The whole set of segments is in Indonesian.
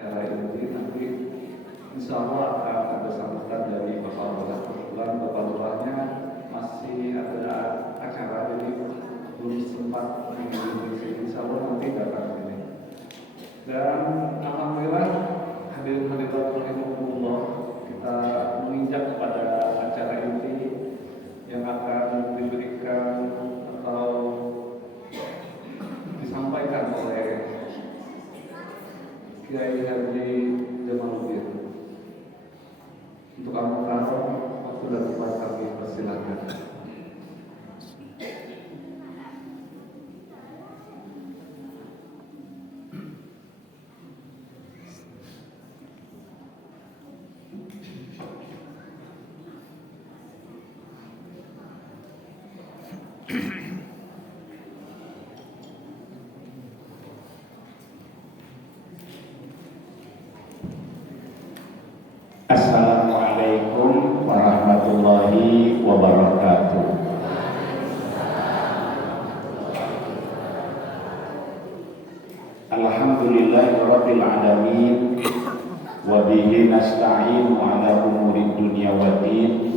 acara ini nanti insya Allah akan ada sambutan dari Bapak Lurah. Kebetulan Bapak Lurahnya masih ada acara, jadi belum sempat menghadiri sini. Insya Allah nanti datang sini. Dan alhamdulillah hadirin hadirat rahimakumullah, kita menginjak kepada acara inti yang akan diberikan atau disampaikan oleh Kiai Haji Jamaluddin. Untuk kamu kantor, waktu dan tempat kami persilakan. Assalamualaikum warahmatullahi wabarakatuh. Alhamdulillahirabbil alamin wa bihi nasta'inu ala umurid dunya waddin.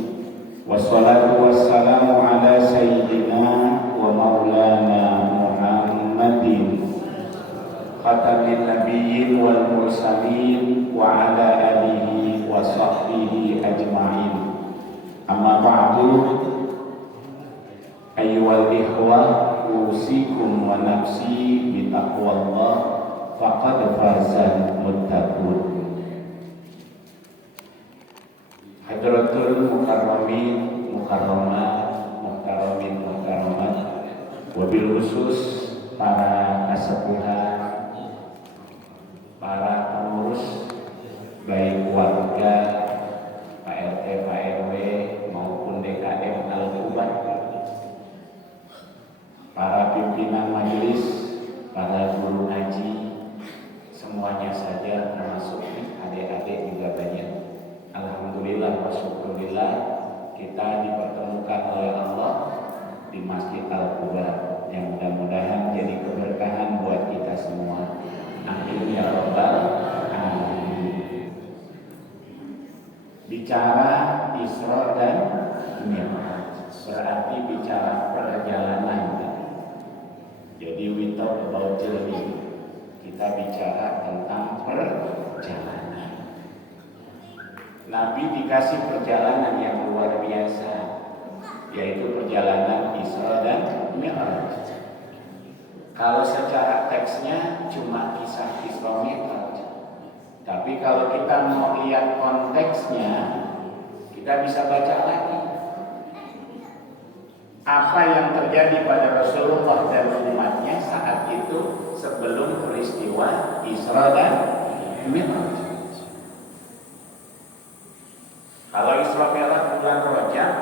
Wassalatu wassalamu ala sayyidina wa maulana Muhammadin khatamin nabiyyin wal mursalin wa ala alihi wa sahbihi ajma'in. Amma ba'du, ayyuhal ikhwah, usikum wa nafsi bitaqwallah faqad fazal muttaqun. Hadratul mukarramin mukarramat, mukarramin mukarramat, wabil khusus para kasepuhan, para pengurus baik warga, Pak RT, Pak RW maupun DKM Al-Qubat, para pimpinan majelis, para guru ngaji, semuanya saja termasuk adik-adik juga banyak. Alhamdulillah wa syukurillah kita dipertemukan oleh Allah di Masjid Al-Qubat yang mudah-mudahan jadi keberkahan buat kita semua. Amin ya rabbal alamin. Bicara Isra dan Mi'raj berarti bicara perjalanan. Jadi we talk about journey. Kita bicara tentang perjalanan. Nabi dikasih perjalanan yang luar biasa, yaitu perjalanan Isra dan Mi'raj. Kalau secara teksnya cuma kisah Isra Mi'raj, tapi kalau kita mau lihat konteksnya, kita bisa baca lagi apa yang terjadi pada Rasulullah dan umatnya saat itu sebelum peristiwa Isra dan Mi'raj. Kalau Isra Mi'raj bulan Rajab,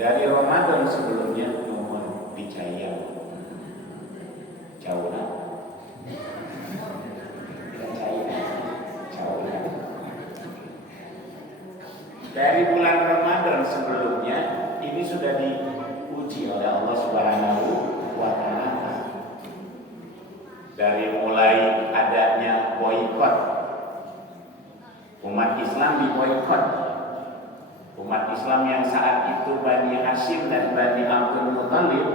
dari Ramadan sebelumnya mohon dicaya jauh lah. Dari bulan Ramadan sebelumnya ini sudah diuji oleh Allah Subhanahu wa Ta'ala. Dari mulai adanya boikot, umat Islam diboikot. Umat Islam yang saat itu Bani Hashim dan Bani Abdul Muthalib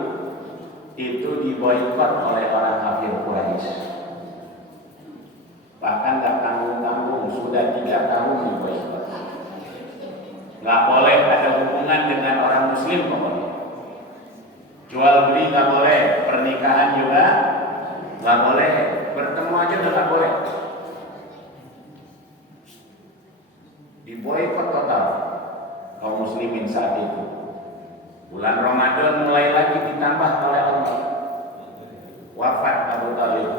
itu diboikot oleh orang kafir Quraisy. Bahkan gak tanggung-tanggung, sudah 3 tahun diboikot. Gak boleh ada hubungan dengan orang Muslim pokoknya. Jual beli gak boleh, pernikahan juga gak boleh, bertemu aja gak boleh. Diboikot total kaum muslimin saat itu. Bulan Ramadan mulai lagi ditambah oleh Allah. Wafat Abu Thalib.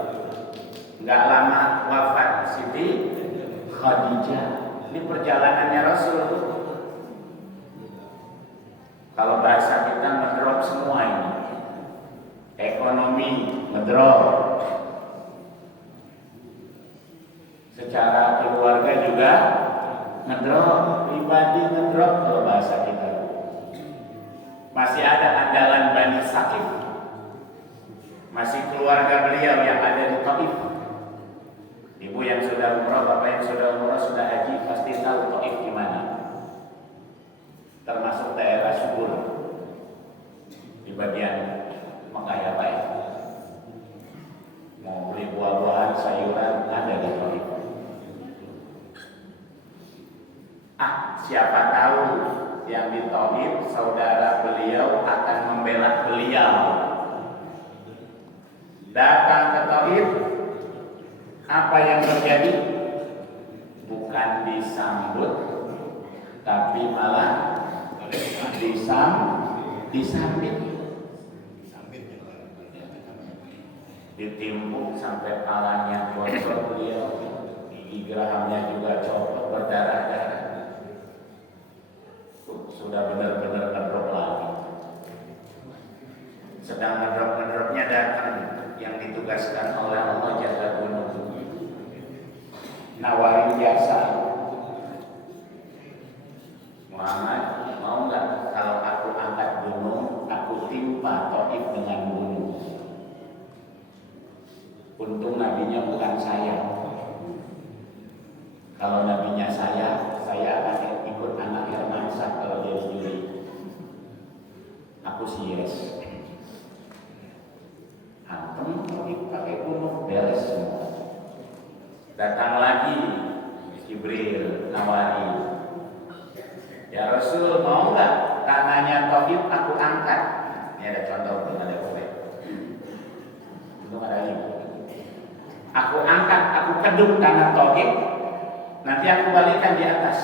Enggak lama wafat Siti Khadijah. Ini perjalanannya Rasul. Kalau bahasa kita ngedrop semua ini. Ekonomi ngedrop. Secara keluarga juga ngedrop, pribadi ngedrop kalau bahasa kita. Masih ada andalan Bani Saqif, masih keluarga beliau yang ada di Taif. Ibu yang sudah umroh, bapak yang sudah umroh, sudah haji, pasti tahu Taif gimana. Termasuk daerah subur di bagian Mekah ya Pak ya. Mau beli buah-buahan, sayuran, ada di Taif. Siapa tahu yang di Taif saudara beliau akan membela beliau. Datang ke Taif, apa yang terjadi? Bukan disambut, tapi malah disambit. Ditimpuk sampai palanya bocor beliau, gigi gerahamnya juga copot berdarah-darah. Sudah benar-benar ngedrop lagi. Sedang ngedrop-ngedropnya datang yang ditugaskan oleh Allah jaga gunung, nawarin jasa. Muhammad, mau nggak kalau aku angkat gunung, aku timpa Taif dengan gunung? Untung nabinya bukan saya. Kalau nabinya saya akan ikut anak Hermansyah kalau dia juri. Aku sih yes. Hantem pakai gunung, beres semua. Datang lagi Jibril nawari, ya Rasul, mau nggak tanahnya Taif aku angkat? Ini ada contoh dengan ada kowe. Itu ada ini. Aku angkat, aku kedung tanah Taif, nanti aku balikkan di atas.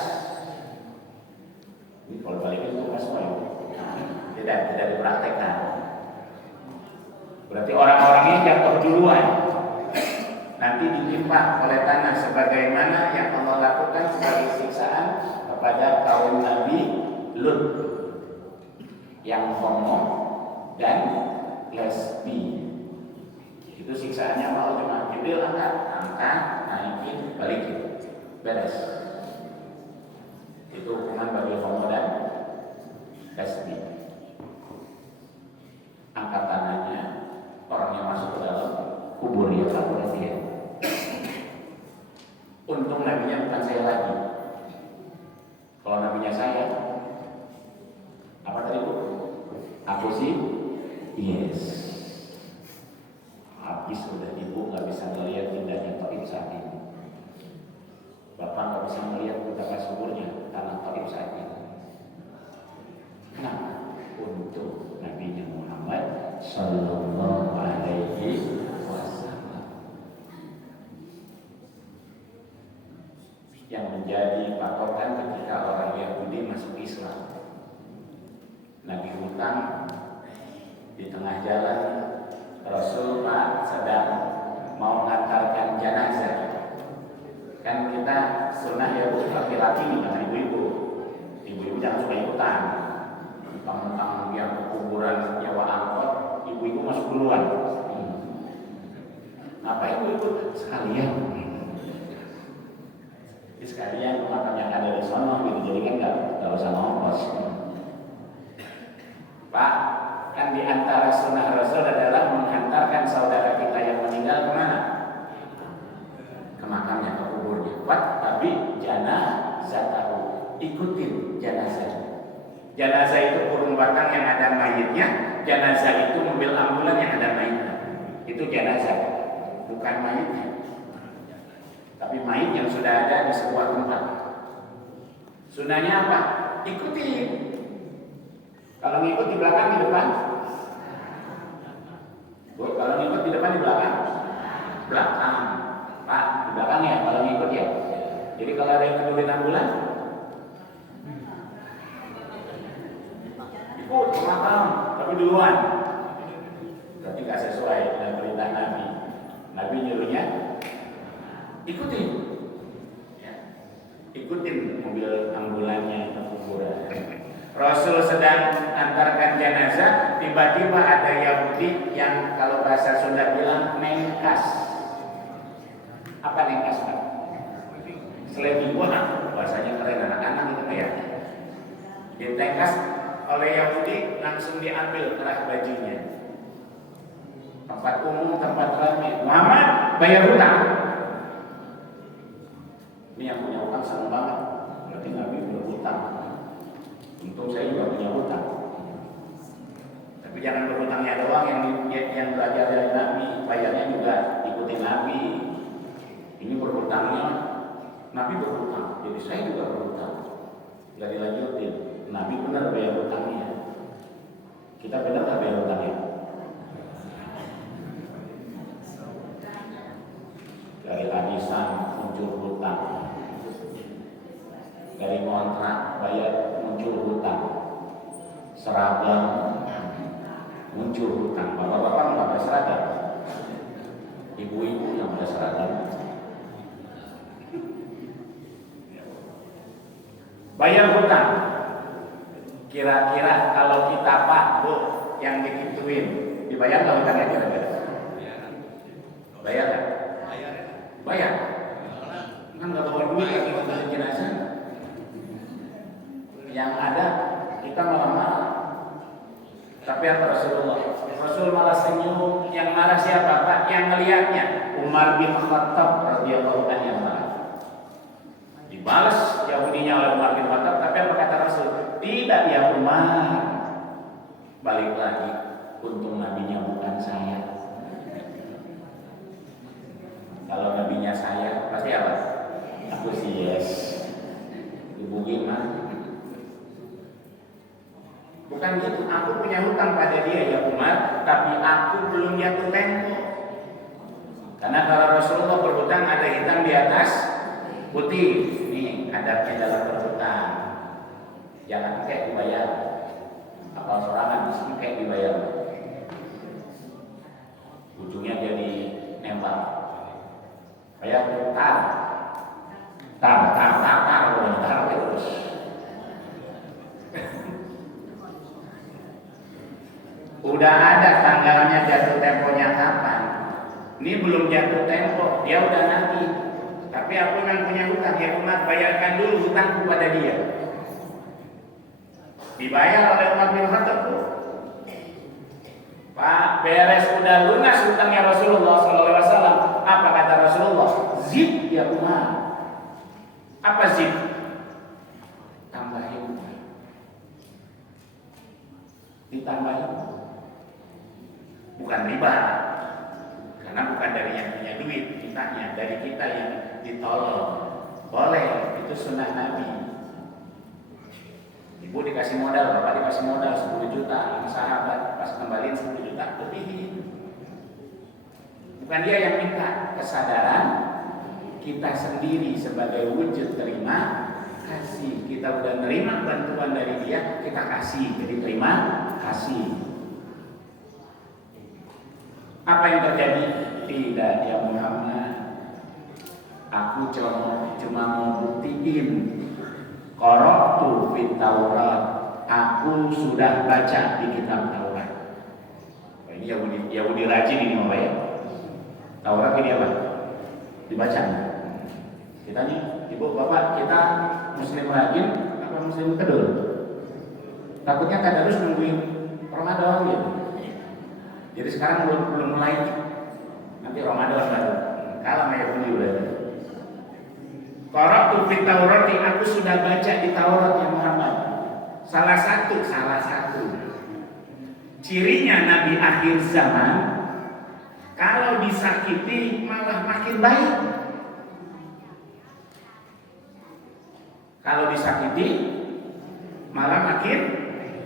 Ini kalau balikin itu pas tidak dipraktekkan. Berarti orang-orangnya jatuh duluan, nanti ditimpa oleh tanah sebagaimana yang Allah lakukan sebagai siksaan kepada kaum Nabi Lut yang homo dan lesbi. Itu siksaannya mau cuma Jibril angkat, naikin, balikin, beres. Itu hukuman bagi homo dan lesbi. Angkat tanahnya, orangnya masuk ke dalam kubur ya berarti ya. Untung nabinya bukan saya lagi. Kalau nabinya saya, apa tadi Bu? Aku sih yes. Habis udah ibu nggak bisa melihat indahnya Taif saat ini. Bapak nggak bisa melihat betapa suburnya tanah Taif saat ini. Kenapa? Untuk Nabi Muhammad Sallallahu Alaihi Wasallam yang menjadi patokan ketika orang Yahudi masuk Islam. Nabi hutang di tengah jalan, Rasul Pak sedang mau mengantarkan jenazah. Kan kita sunnah ya laki-laki dengan ibu-ibu. Ibu-ibu jangan suka ikutan. Tentang yang kuburan nyawa angkot, ibu-ibu masuk duluan. Apa ibu ikut sekalian? Sekalian makan yang ada di sana gitu, jadi kan nggak usah ngongkos. Pak, kan di antara sunnah Rasul adalah menghantarkan saudara kita yang meninggal kemana? Ke makamnya, ke kuburnya. Pak, tapi jenazah tahu, ikutin jenazah. Jenazah itu burung batang yang ada mayitnya, jenazah itu mobil ambulan yang ada mayitnya. Itu jenazah, bukan mayitnya. Tapi mayit yang sudah ada di sebuah tempat. Sunnahnya apa? Ikutin. Kalau ngikut di belakang, di depan. Kalau ngikut di depan, di belakang. Belakang. Pak, di belakang ya, kalau ngikut ya. Jadi kalau ada yang peduli ambulan, ikut ke makam, tapi duluan. Berarti gak sesuai dengan perintah Nabi. Nabi nyuruhnya ikutin, ya. Ikutin mobil ambulannya ke kuburan. Rasul sedang antarkan jenazah, tiba-tiba ada Yahudi yang kalau bahasa Sunda bilang nengkas. Apa nengkas Pak? Selebih buah, bahasanya keren anak-anak itu ya. Ditengkas oleh Yahudi, langsung diambil kerah bajunya. Tempat umum, tempat ramai. Muhammad bayar hutang. Ini yang punya utang senang banget. Berarti Nabi berhutang. Untung saya juga punya hutang. Tapi jangan berhutangnya doang yang belajar dari Nabi, bayarnya juga ikutin Nabi. Ini berhutangnya, Nabi berhutang, jadi saya juga berhutang. Gak dilanjutin. Nabi benar bayar hutangnya. Kita benar gak bayar hutangnya? Dari hadisan muncul hutang, dari kontrak bayar muncul hutang, seragam muncul hutang. Bapak-bapak nggak ada seragam, ibu-ibu yang ada seragam. Bayar hutang. Kira-kira kalau kita Pak Bu yang digituin, dibayar nggak hutangnya kira-kira? Bayar nggak? Bayar. Kan nggak bawa duit lagi untuk jenazah. Yang ada kita malah. Tapi apa Rasulullah? Rasul malah senyum. Yang marah siapa Pak? Yang melihatnya Umar bin Khattab radhiyallahu anhu yang marah. Dibalas Yahudinya oleh Umar bin Khattab. Tapi apa kata Rasul? Tidak ya Umar. Balik lagi. Untung nabinya bukan saya. Kalau nabinya saya pasti apa? Aku sih yes. Ibu gimana? Bukan gitu, aku punya hutang pada dia ya Umar, tapi aku belum jatuh tempo. Karena kalau Rasulullah berhutang ada hitam di atas putih. Nih adabnya dalam berhutang. Jangan kayak dibayar. Apal sorangan di sini kayak dibayar. Ujungnya jadi nembak. Bayar tar terus. Udah ada tanggalnya jatuh temponya kapan? Ini belum jatuh tempo, dia udah nagih. Tapi aku yang punya hutang, ya Umar bayarkan dulu hutangku pada dia. Dibayar oleh Umar bin Khattab. Pak, beres udah lunas hutangnya Rasulullah SAW. Apa kata Rasulullah? Zid ya Umar. Apa zid? Tambahin. Ditambahin. Bukan riba, karena bukan dari yang punya duit mintanya, dari kita yang ditolong. Boleh, itu sunnah Nabi. Ibu dikasih modal, bapak dikasih modal 10 juta, sahabat pas kembaliin 10 juta lebihin. Bukan dia yang minta, kesadaran kita sendiri sebagai wujud terima kasih. Kita udah nerima bantuan dari dia, kita kasih, jadi terima kasih. Apa yang terjadi? Tidak ya Muhammad. Aku cuma mau buktiin. Qara'tu fit Taurat. Aku sudah baca di kitab Taurat. Ini Yahudi rajin ini Bapak ya. Taurat ini apa? Dibaca. Kita nih, Ibu Bapak, kita Muslim rajin apa Muslim kedul? Takutnya tadarus nungguin Ramadan gitu. Jadi sekarang belum mulai, nanti Ramadan baru. Kalah ya Yahudi udah. Qara'tu fit Taurat, aku sudah baca di Taurat ya Muhammad. Salah satu cirinya Nabi akhir zaman, kalau disakiti malah makin baik. Kalau disakiti malah makin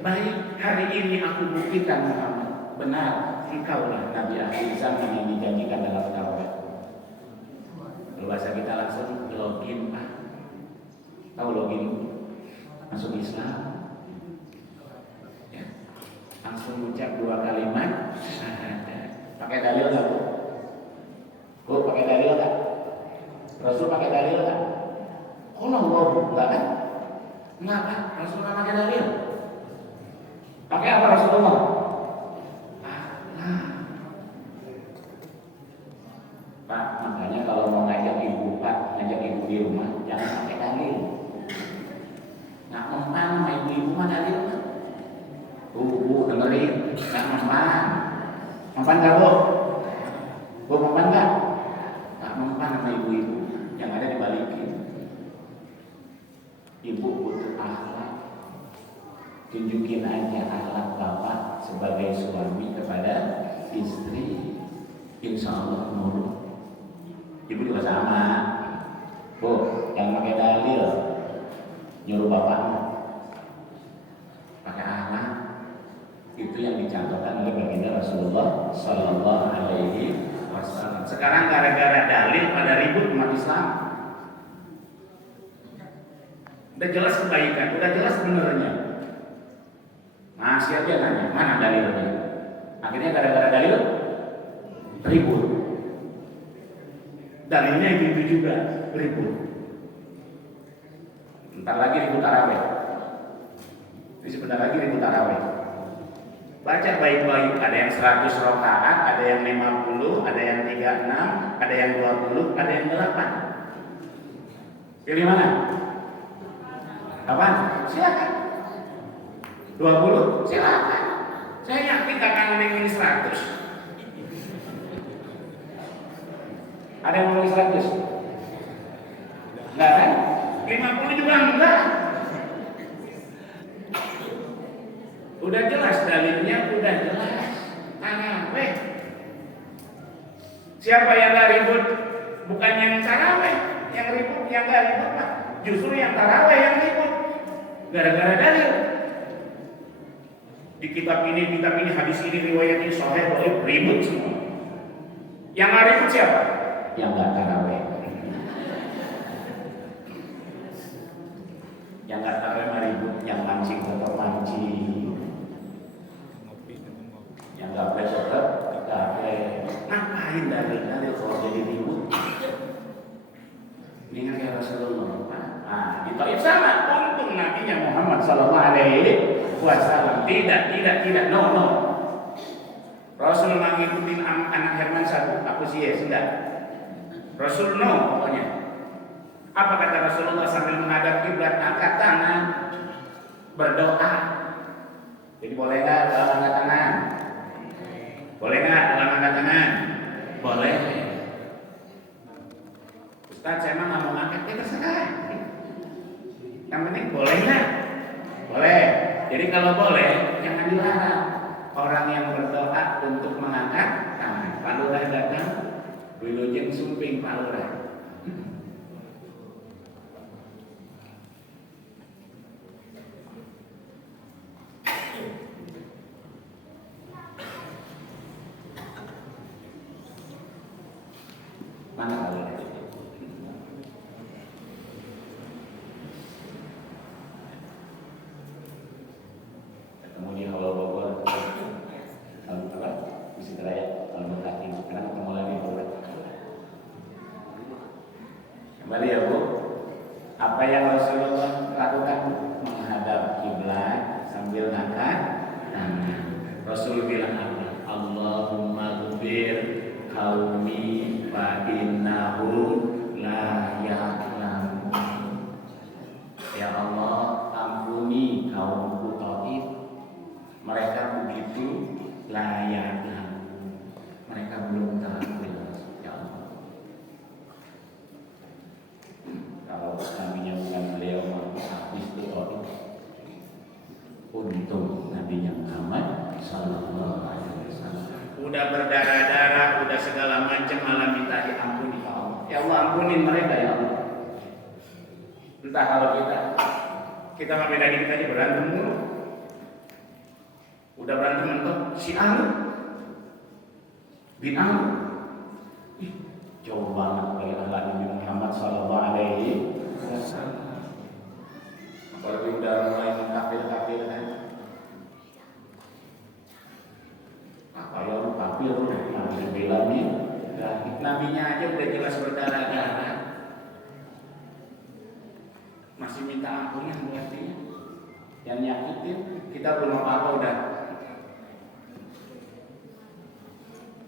baik. Hari ini aku buktikan Muhammad, benar. Engkaulah Nabi akhir zaman yang dijanjikan dalam Taurat. Kalau bahasa kita langsung login, Pak. Tahu login? Masuk Islam. Ya. Langsung ucap 2 kalimat syahadat. Pakai dalil enggak, Bu? Bu pakai dalil enggak? Rasul pakai dalil enggak? Allah enggak kan? Kenapa? Rasul enggak pakai dalil. Pakai apa Rasulullah? Pak, makanya kalau mau ngajak ibu Pak, ngajak ibu di rumah, jangan pakai dalil. Nggak mempan sama ibu-ibu mah dalil. Bu, dengerin, nggak mempan. Mempan nggak Bu? Bu mempan nggak? Nggak mempan sama ibu-ibu, yang ada dibalikin. insya Allah mau. Ibu juga sama. Bu, yang pakai dalil nyuruh bapaknya pakai anak. Itu yang dicontohkan oleh baginda Rasulullah Sallallahu Alaihi Wasallam. Sekarang gara-gara dalil pada ribut umat Islam. Udah jelas kebaikan, udah jelas benernya. Masih aja nanya, mana dalilnya? Akhirnya gara-gara dalil ribut. Dalilnya itu juga ribut. Bentar lagi ribut tarawih. Ini sebentar lagi ribut tarawih. Baca baik-baik, ada yang 100 rakaat, ada yang 50, ada yang 36, ada yang 20, ada yang 8. Pilih mana? Apa? Silakan. 20? Silakan. Saya yakin gak akan ada yang milih 100. Ada yang milih 100? Enggak kan? 50 juga enggak. Udah jelas dalilnya, udah jelas. Taraweh. Siapa yang gak ribut? Bukan yang taraweh, yang ribut, yang gak ribut lah. Justru yang taraweh yang ribut. Gara-gara dalil. Di kitab ini, hadis ini, riwayat ini, sahih, boleh ribut semua. Yang gak ribut siapa? Yang gak taraweh. Yang gak taraweh mah ribut, yang mancing tetap mancing. Yang gak boleh tetap gak boleh. Ngapain dalil kalau jadi ribut? Ingat ya Rasulullah. Nah, di Taif sama. Untung nabinya Muhammad Sallallahu Alaihi Wasallam. Tidak. No. Rasul mengikuti anak Herman satu. Aku sih ya, sudah. Rasul no pokoknya. Apa kata Rasulullah sambil menghadap kiblat, angkat tangan, berdoa. Jadi boleh nggak dalam angkat tangan? Boleh nggak dalam angkat tangan? Boleh. Ustaz, saya mah nggak mau ngangkat, ya terserah. Yang penting boleh nggak? Boleh. Jadi kalau boleh, jangan dilarang. Orang yang berdoa untuk mengangkat tangan. Pak Lurah datang, wilujeng sumping Pak Lurah. Mana Pak Lurah? Ketemu di Halo Bogor. Apa? Misi Raya, Halo Bekati. Sekarang ketemu lagi Pak Lurah. Kembali ya Bu. Apa yang Rasulullah lakukan? Menghadap kiblat sambil ngangkat tangan. Rasul bilang apa? Allahumma ghfir qaumi fa innahum la ya'lamun. Ya Allah, ampuni kaumku Taif. Mereka begitu la ya'lamun. Mereka belum tahu ya Allah. Kalau nabinya bukan beliau habis itu Taif. Untung nabinya Muhammad Sallallahu Alaihi Wasallam. Udah berdarah-darah, udah segala macam, malah minta diampuni ya Allah. Ya Allah, ampunin mereka ya Allah. Entah kalau kita mah beda dikit aja berantem mulu. Udah berantem mentok si Amr bin Amr. Jauh banget dari Allah Nabi Muhammad Sallallahu Alaihi Wasallam. Apalagi udah mulai kafir kan. Apa ya lu kafir lu? Nabi bilang nih, nabinya aja udah jelas berdarah-darah. Masih minta ampunan buat dia. Yang nyakitin kita belum apa-apa udah.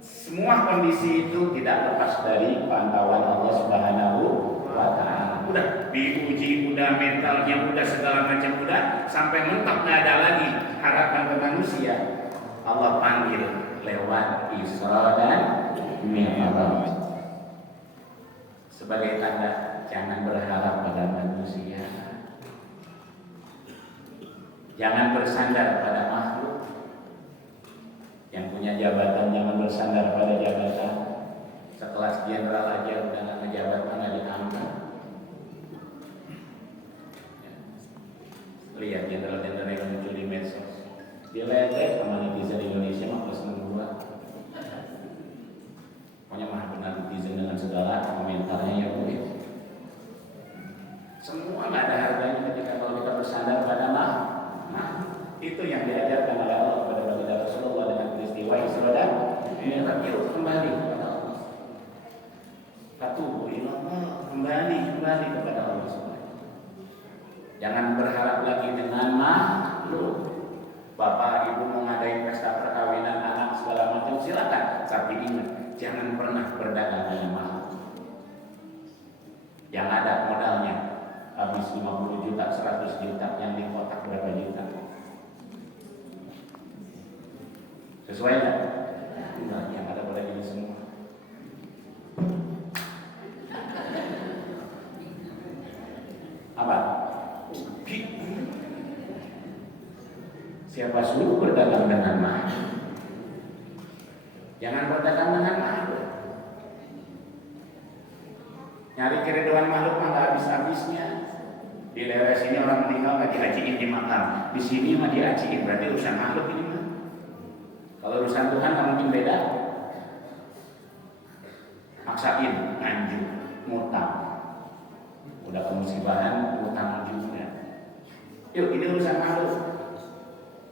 Semua kondisi itu tidak lepas dari pantauan Allah Subhanahu wa Ta'ala. Udah diuji, udah mentalnya, udah segala macam udah, sampai mentok nggak ada lagi harapan ke manusia. Allah panggil lewat Isra dan Mi'raj sebagai tanda jangan berharap pada manusia, jangan bersandar pada makhluk. Yang punya jabatan jangan bersandar pada jabatan, sekelas jenderal aja udah nggak ngejabat, nggak diangkat. Lihat jenderal-jenderal yang muncul di medsos, diledek sama netizen Indonesia mah plus 62. Pokoknya mah benar netizen dengan segala komentarnya ya Bu. Semua nggak ada harganya ketika kalau kita bersandar pada mah. Nah, itu yang diajarkan oleh Allah kepada baginda Rasulullah dengan peristiwa Isra dan Mi'raj. Yuk kembali kepada Allah. Fatubu ilallah, kembali kepada Allah Subhanahu. Jangan berharap lagi dengan makhluk. Bapak ibu mau ngadain pesta perkawinan anak segala macam silakan, tapi ingat jangan pernah berdagang dengan makhluk. Yang ada modalnya habis 50 juta, 100 juta, yang di kotak berapa juta? Sesuai enggak? Enggak, yang ada pada ini semua. Apa? Siapa suruh berdagang dengan makhluk? Jangan berdagang dengan makhluk. Nyari keriduan makhluk mah gak habis-habisnya. Di daerah sini orang meninggal nggak dihajiin di makam, di sini mah dihajiin, berarti urusan makhluk ini mah. Kalau urusan Tuhan nggak mungkin beda. Maksain, nganjuk, ngutang. Udah kemusibahan, ngutang juga. Yuk, ini urusan makhluk.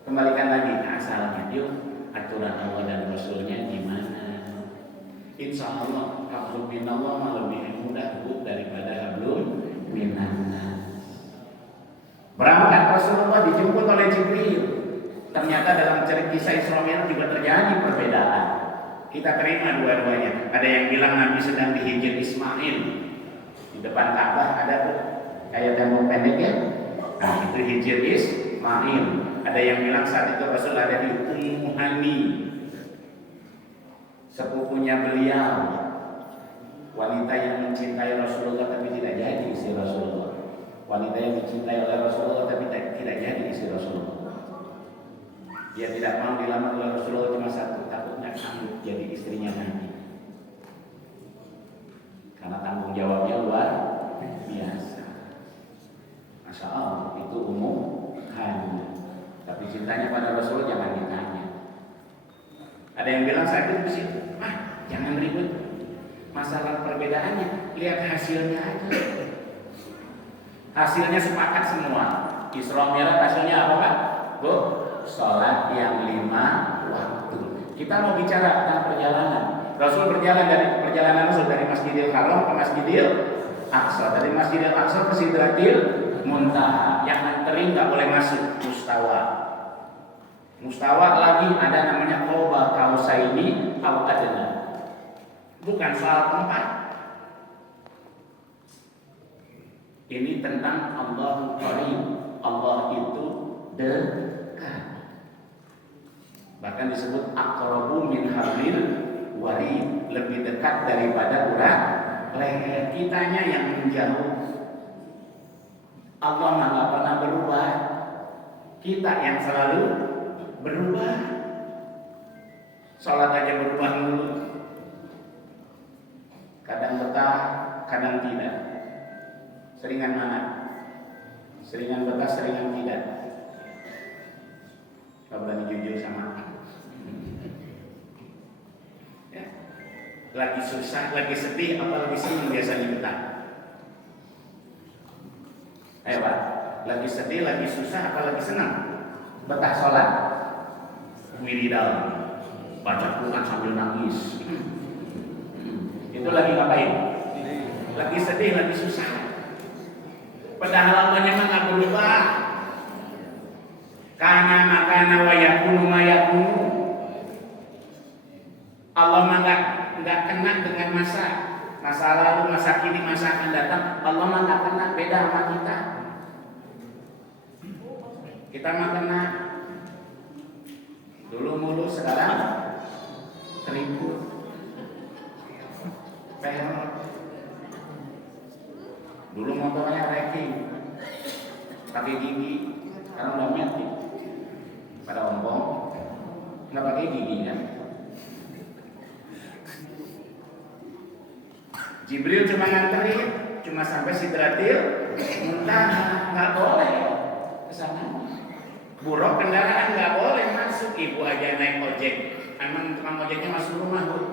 Kembalikan lagi ke asalnya. Yuk, aturan Allah dan Rasulnya gimana? Insya Allah, hablum minallah mah lebih mudah Bu daripada hablum minannas. Berangkat Rasulullah dijemput oleh Jibril. Ternyata dalam cerita kisah Isra Mi'raj juga terjadi perbedaan. Kita terima dua-duanya. Ada yang bilang Nabi sedang dihijir Ismail. Di depan Ka'bah ada tuh kayak tembok pendek ya. Nah, itu hijir Ismail. Ada yang bilang saat itu Rasul ada di Ummu Hani, sepupunya beliau, wanita yang mencintai Rasulullah tapi tidak jadi istri Rasulullah. Wanita yang dicintai oleh Rasulullah tapi tidak jadi istri Rasulullah. Dia tidak mau dilamar oleh Rasulullah cuma satu, takutnya sanggup jadi istrinya nanti. Karena tanggung jawabnya luar biasa. Masya Allah, itu umum hanya. Tapi cintanya pada Rasul jangan ditanya. Ada yang bilang saya itu sih, jangan ribut masalah perbedaannya, lihat hasilnya aja. Hasilnya sepakat semua. Isra Mi'raj hasilnya apa Pak? Bu, sholat yang 5 waktu. Kita mau bicara tentang perjalanan. Rasul berjalan dari perjalanan Rasul dari Masjidil Haram ke Masjidil Aqsa, dari Masjidil Aqsa ke Sidratil Muntaha. Yang nganterin nggak boleh masuk mustawa. Mustawa lagi ada namanya Qoba Kausaini au adna. Bukan soal tempat. Ini tentang Allah Qarib. Allah itu dekat. Bahkan disebut aqrabu min hablil warid, lebih dekat daripada urat leher. Kitanya yang menjauh. Allah nggak pernah berubah. Kita yang selalu berubah. Sholat aja berubah dulu. Kadang betah, kadang tidak. Seringan mana? Seringan betah, seringan tidak. Gak berani jujur sama ya. Lagi susah, lagi sedih, apa lagi senang biasanya betah? Ayo Pak, lagi sedih, lagi susah, apa lagi senang? Betah sholat. Wiridal, baca Quran sambil nangis. Itu lagi ngapain? Lagi sedih, lagi susah. Padahal Allahnya mah nggak berubah. Kana makana wa yakunu ma yakunu. Allah mah nggak kena dengan masa lalu, masa kini, masa akan datang. Allah mah nggak kena, beda sama kita. Kita mah kena. Dulu mulus, sekarang keriput. Peron. Dulu motornya racing, pakai gigi, karena udah metik. Pada ompong, nggak pakai gigi kan? Jibril cuma nganterin, cuma sampai Sidratil Muntaha, nggak boleh ke sana. Buruk kendaraan nggak boleh masuk. Ibu aja naik ojek, emang tukang ojeknya masuk rumah bu?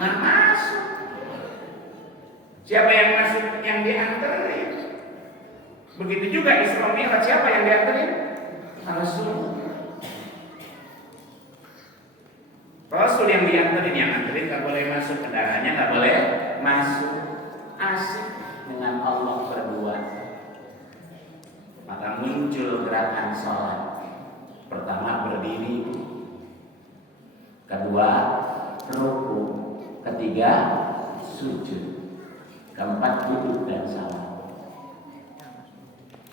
Nggak masuk. Siapa yang masuk? Yang dianterin. Begitu juga Isra Mi'raj, siapa yang dianterin? Rasul. Rasul yang dianterin, yang anterin nggak boleh masuk, kendaraannya nggak boleh masuk. Asik dengan Allah berdua. Maka muncul gerakan sholat. Pertama berdiri, kedua ruku, ketiga sujud, keempat duduk dan salam.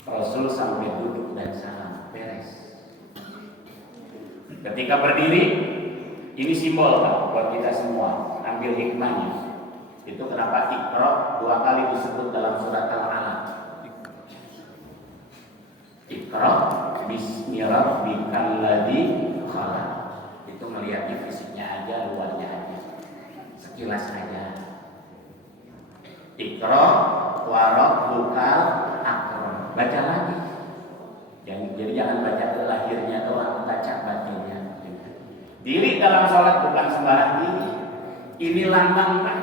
Rasul sampai duduk dan salam, beres. Ketika berdiri, ini simbol Pak, buat kita semua, ambil hikmahnya. Itu kenapa Iqra 2 kali disebut dalam surat Al-Alaq. Iqra bismi rabbikal ladzi khalaq. Itu melihat di fisiknya aja, luarnya aja, sekilas aja. Iqra wa rabbukal akram. Baca lagi. Jadi jangan baca lahirnya doang, baca batinnya. Diri dalam sholat bukan sembarang diri. Ini lambang Pak.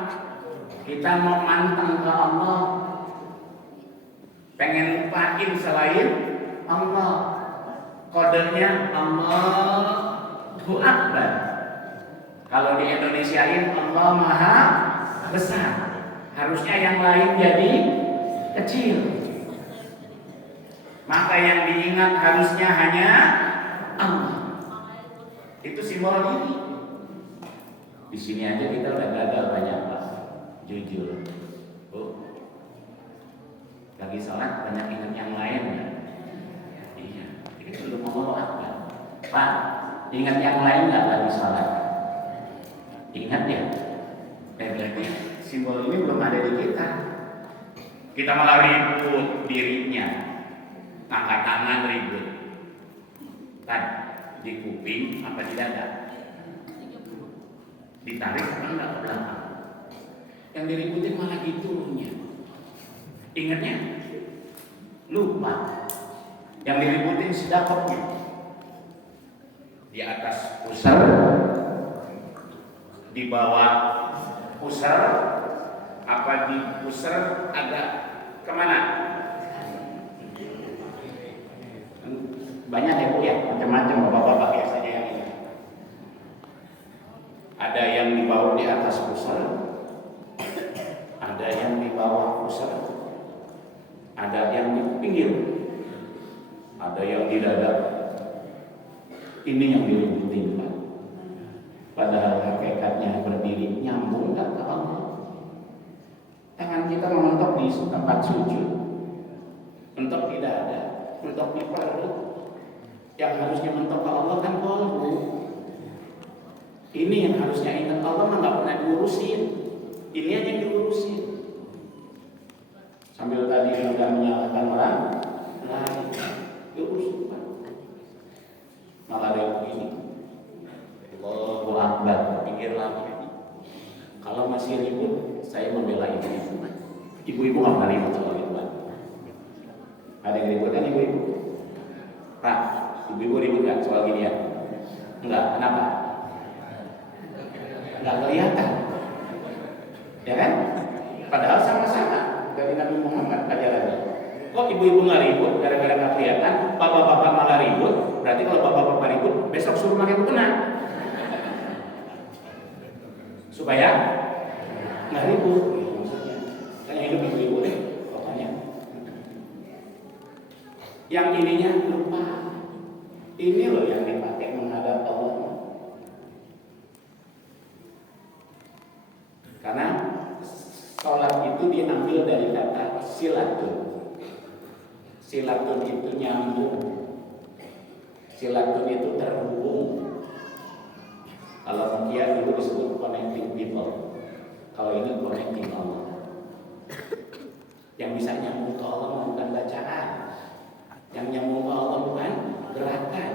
Kita mau manteng ke Allah, pengen lupain selain Allah. Kodenya Allahu Akbar. Kalau di Indonesiain Allah Maha Besar. Harusnya yang lain jadi kecil. Maka yang diingat harusnya hanya Allah. Itu simbol diri. Di sini aja kita udah gagal banyak Pak. Jujur. Lagi sholat banyak ingat yang lain ya. Iya. Itu belum mau apa. Pak, ingat yang lain nggak lagi sholat? Ingat ya. Berarti simbol ini belum ada di kita. Kita malah ribut dirinya, angkat tangan ribut. Kan di kuping apa di dada? Ditarik apa enggak ke belakang? Yang diributin malah gitunya. Ingatnya lupa. Yang diributin sedekahnya. Di atas pusar, di bawah pusar, apa di pusar agak kemana? Banyak ya Bu ya, macam-macam bapak-bapak biasanya yang ini. Ada yang di bawah di atas pusar, ada yang di bawah pusar, ada yang di pinggir, ada yang di dada. Ini yang diributin Pak. Padahal hakikatnya berdiri nyambung tak ke Allah. Tangan kita mengentok di tempat sujud, mentok di dada, mentok di perut. Yang harusnya mentok ke Allah kan kolbu. Ini yang harusnya ingat Allah mah nggak pernah diurusin. Ini aja yang diurusin. Sambil tadi udah menyalahkan orang lain, diurusin Pak. Malah ada yang begini. Allahu Akbar, pikir lagi. Kalau masih ribut, saya membela ibu-ibu. Ibu-ibu nggak pernah ribut soal itu Pak. Ada yang ribut kan ibu-ibu? Pak, ibu-ibu ribut nggak soal gini ya? Enggak, kenapa? Nggak kelihatan, ya kan? Padahal sama-sama dari Nabi Muhammad ajarannya. Kok ibu-ibu nggak ribut gara-gara nggak kelihatan? Bapak-bapak malah ribut. Berarti kalau bapak-bapak ribut, besok suruh pakai mukena supaya nggak ribut. Maksudnya, kan yang hidup ibu-ibu deh, pokoknya. Yang ininya lupa. Ini loh yang dipakai menghadap Allah. Karena sholat itu diambil dari kata silatun. Silatun itu nyambung. Silatun itu terhubung. Kalau ruqyah itu disebut connecting people. Kalau ini connecting Allah. Yang bisa nyambung ke Allah bukan bacaan. Yang nyambung ke Allah bukan gerakan.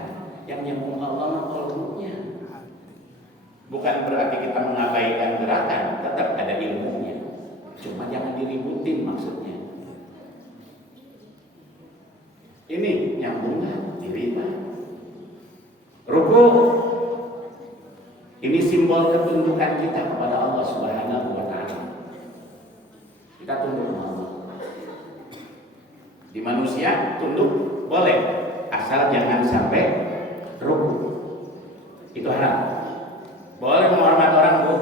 Yang nyambung ke Allah qalbunya. Bukan berarti kita mengabaikan gerakan, tetap ada ilmunya. Cuma jangan diributin maksudnya. Ini nyambung nggak? Dirima. Ruku ini simbol ketundukan kita kepada Allah Subhanahu wa Ta'ala. Kita tunduk sama Allah. Di manusia tunduk boleh, asal jangan sampai ruku. Itu haram. Boleh menghormat orang, Bu.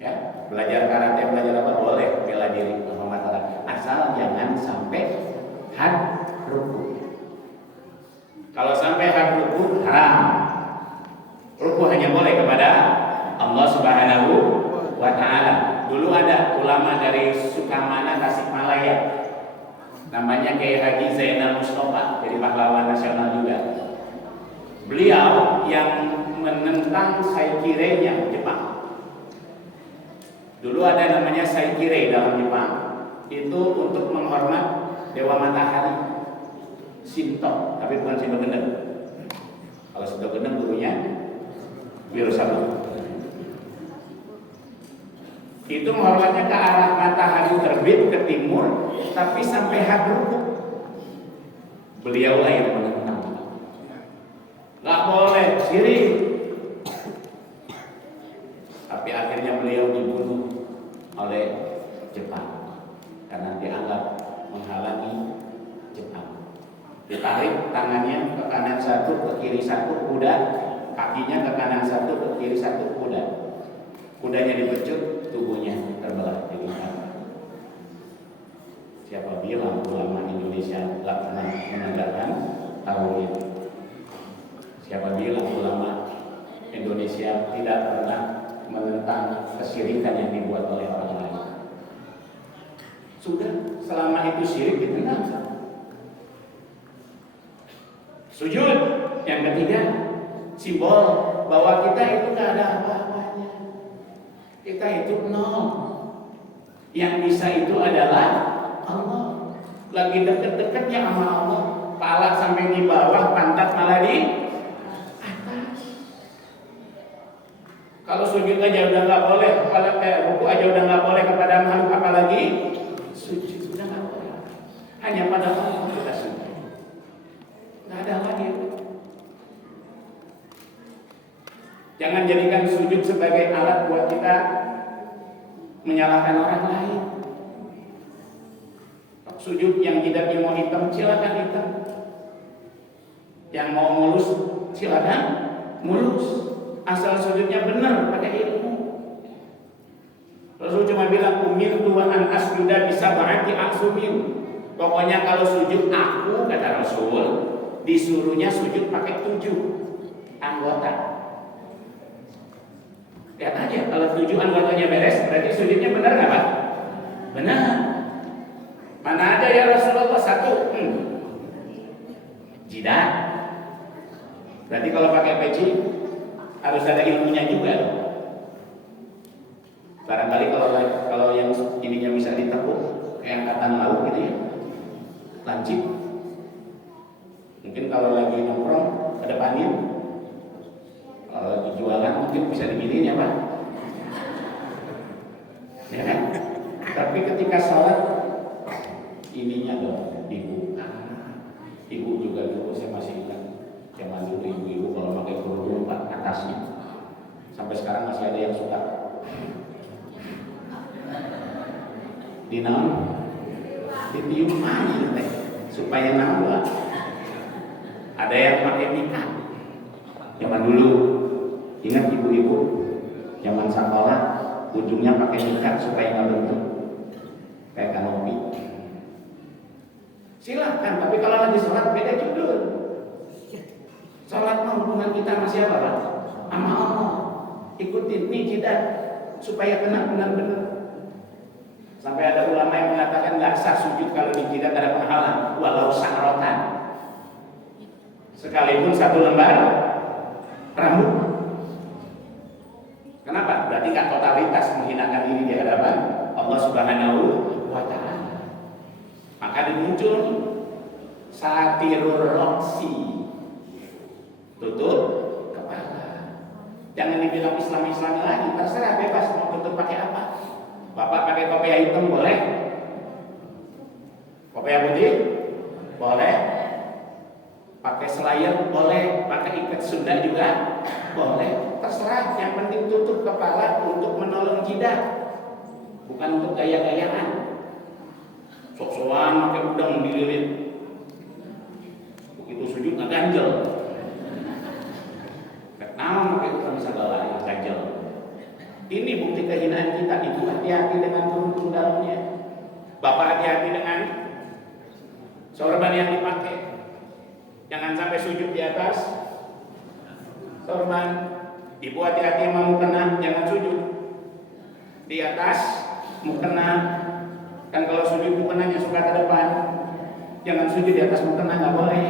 Ya, belajar karate, belajar apa boleh, bela diri, menghormat orang. Asal jangan sampai had ruku. Kalau sampai had ruku haram. Ruku hanya boleh kepada Allah Subhanahu wa Ta'ala. Dulu ada ulama dari Sukamana, Tasikmalaya, namanya Kiai Haji Zainal Mustafa, jadi pahlawan nasional juga. Beliau yang menentang Saikirei-nya Jepang. Dulu ada namanya Saikirei dalam Jepang, itu untuk menghormat dewa matahari, Shinto, tapi bukan Shinto Gendeng. Kalau Shinto Gendeng gurunya Wirosabun. Itu menghormatnya ke arah matahari terbit ke timur, tapi sampai hadruku. Beliaulah yang menentang. Nggak boleh syirik. Tapi akhirnya beliau dibunuh oleh Jepang karena dianggap menghalangi Jepang. Ditarik tangannya ke kanan satu, ke kiri satu, kuda, kakinya ke kanan satu, ke kiri satu, kuda. Kudanya dipecut, tubuhnya terbelah jadi empat. Siapa bilang ulama Indonesia tidak pernah menegakkan tauhid? Siapa bilang ulama Indonesia tidak pernah menentang kesyirikan yang dibuat oleh orang lain? Sudah, selama itu syirik ditentang. Sujud yang ketiga, simbol bahwa kita itu tidak ada apa-apanya. Kita itu nol. Yang bisa itu adalah Allah. Lagi deket-deketnya sama Allah, pala sampai di bawah, pantat malah di atas. Kalau sujud aja udah nggak boleh, ruku aja udah nggak boleh kepada makhluk, apalagi sujud sudah nggak boleh. Hanya pada Allah kita sujud. Nggak ada lagi. Jangan jadikan sujud sebagai alat buat kita menyalahkan orang lain. Sujud yang jidatnya mau hitam, silakan hitam. Yang mau mulus, silakan mulus. Asal sujudnya benar, pakai ilmu. Rasul cuma bilang, umir tuan asjuda bisa berarti asumil. Pokoknya kalau sujud aku, kata Rasul, disuruhnya sujud pakai 7 anggota. Lihat aja, kalau 7 anggotanya beres, berarti sujudnya benar nggak Pak? Benar. Mana ada ya Rasulullah 1? Jidat. Berarti kalau pakai peci harus ada ilmunya juga. Barangkali kalau yang ininya bisa ditekuk, kayak angkatan laut gitu ya, lancip. Mungkin kalau lagi nongkrong kedepanin. Kalau lagi jualan mungkin bisa dimilih ya Pak, ya kan? Tapi ketika sholat ininya dong dibuka. Ibu juga dulu saya masih ingat zaman dulu ibu-ibu kalau pakai kerudung Pak atasnya, sampai sekarang masih ada yang suka ditiup main teh supaya nambah. Ada yang pakai mikat zaman dulu. Ingat ibu-ibu zaman sekolah ujungnya pakai mikat supaya nggak bentuk kayak kanopi. Silahkan, tapi kalau lagi sholat beda judul. Sholat hubungan kita sama siapa Pak? Sama Allah. Ikutin nih jidat supaya kena benar-benar. Sampai ada ulama yang mengatakan nggak sah sujud kalau di jidat ada penghalang, walau sakrotan. Sekalipun 1 lembar rambut. Kenapa? Berarti kan totalitas menghinakan diri di hadapan Allah Subhanahu wa Ta'ala. Maka dimuncul satirur roksi, tutup kepala. Jangan dibilang Islam lagi, terserah bebas mau tutup pakai apa. Bapak pakai kopiah hitam boleh? Kopiah putih? Boleh. Pakai selayar boleh, pakai ikat Sunda juga boleh. Terserah, yang penting tutup kepala untuk menolong jidat, bukan untuk gaya-gayaan. Sok-sokan pakai udang dililit, begitu sujud nggak ganjel. Kenapa pakai udang segala yang ganjel? Ini bukti kehinaan kita. Ibu hati-hati dengan turun dalamnya. Bapak hati-hati dengan sorban yang dipakai. Jangan sampai sujud di atas sorban. Ibu hati-hati yang mau kena, jangan sujud di atas mukena. Kan kalau sujud mukenanya suka ke depan, jangan sujud di atas mukena, nggak boleh.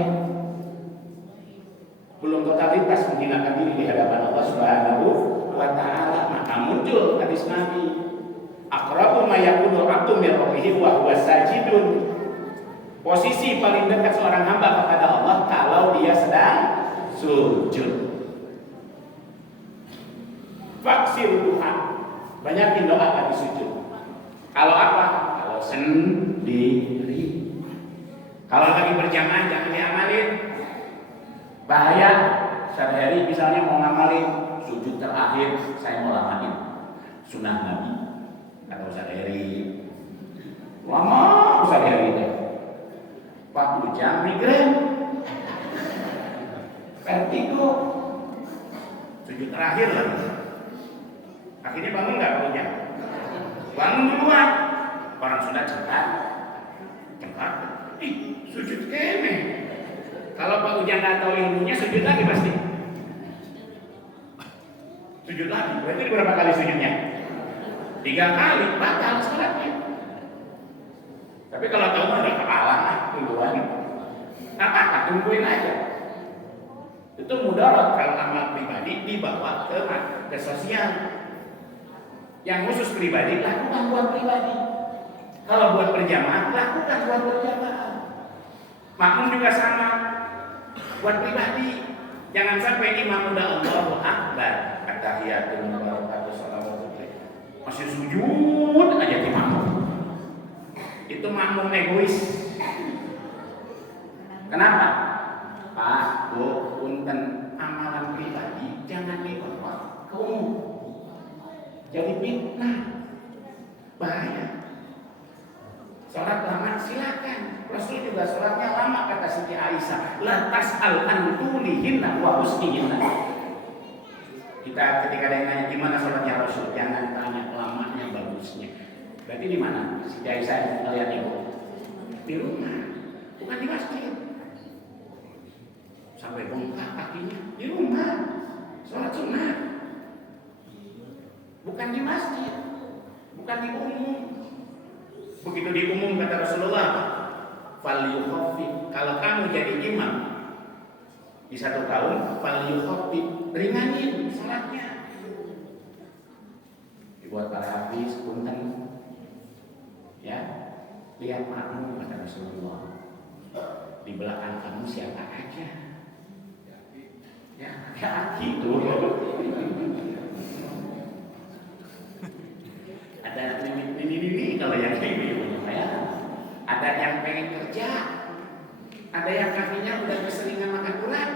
Belum totalitas menghinakan diri di hadapan Allah Subhanahu wa Ta'ala. Maka muncul hadis Nabi, aqrabu ma yakunu abdu min rabbihi wa huwa sajidun. Posisi paling dekat seorang hamba kepada Allah kalau dia sedang sujud. Faksir Tuhan, banyakin doa tadi sujud. Kalau apa? Kalau sendiri. Kalau lagi berjamaah jangan diamalin. Bahaya. Sehari misalnya mau ngamalin sujud terakhir, saya mau lamain sunnah Nabi atau sehari lama sehari itu. Pak Ujang migrain, vertigo, sujud terakhir lagi. Akhirnya bangun nggak Pak Ujang? Bangun duluan. Orang sudah cepat. Sujud keme. Kalau Pak Ujang nggak tahu ilmunya, sujud lagi pasti. Sujud lagi. Berarti berapa kali sujudnya? 3 kali. Batal salatnya. Tapi kalau tahu udah kepalang duluan. Apa? Tungguin aja. Itu mudarat kalau amal pribadi dibawa ke sosial. Yang khusus pribadi lakukan buat pribadi. Kalau buat berjamaah lakukan buat berjamaah. Makmum juga sama. Buat pribadi. Jangan sampai imam udah Allahu Akbar, at-tahiyatul mubarakatuh shalawatul masih sujud aja di makmum. Itu makmum egois. Kenapa? Pak, Bu, punten, amalan pribadi jangan dibawa ke umum. Jadi fitnah, bahaya. Sholat lama silakan. Rasul juga sholatnya lama, kata Siti Aisyah. La tas'al an tulihinna wa husnihinna. Kita ketika ada yang nanya gimana sholatnya Rasul, jangan tanya lamanya, bagusnya. Berarti di mana? Siti Aisyah melihat ibu di rumah, bukan di masjid. Sampai bengkak kakinya di rumah, sholat sunnah, bukan di masjid, bukan di umum. Begitu di umum kata Rasulullah, falyukhaffif. Kalau kamu jadi imam di 1 tahun, falyukhaffif, ringanin salatnya. Dibuat para hafiz punten. Ya, lihat makmum kata Rasulullah. Di belakang kamu siapa aja. Ya gitu. Ada ini kalau yang kayak gini ya. Ada yang pengen kerja, ada yang kakinya udah keseringan makan urat,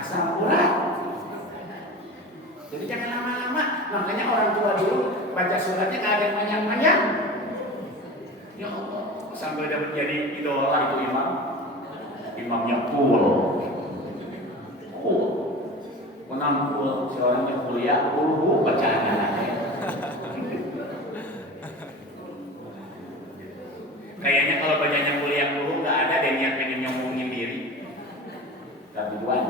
asam urat. Jadi jangan lama-lama. Makanya orang tua dulu baca suratnya nggak ada yang panjang-panjang. Ya Allah, sampai dapat jadi idola itu imamnya cool. Menang cool, seorangnya kuliah bacaan anaknya. Kayaknya kalau bacanya kuliah dulu nggak ada dan niat pengen nyombongin diri. Tapi Tuhan,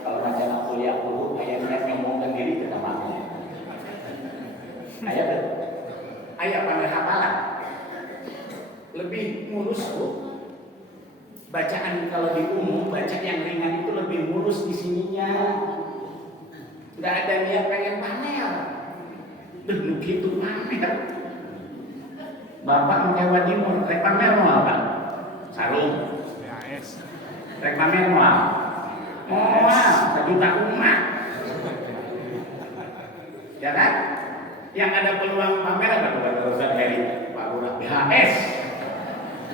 kalau baca kuliah dulu kayak niat nyombongin diri kita maknya. Ayat pandai hafalan. Lebih mulus tuh. Bacaan kalau di umum baca yang ringan itu lebih mulus di sininya. Nggak ada niat pengen pamer. Begitu pamer. Bapak Jawa Timur, rek pamer mau apa? Sarung. Rek pamer mau apa? Mau 1 juta umat. Ya kan? Yang ada peluang pamer apa tuh Ustaz Heri? Pak Lurah BHS.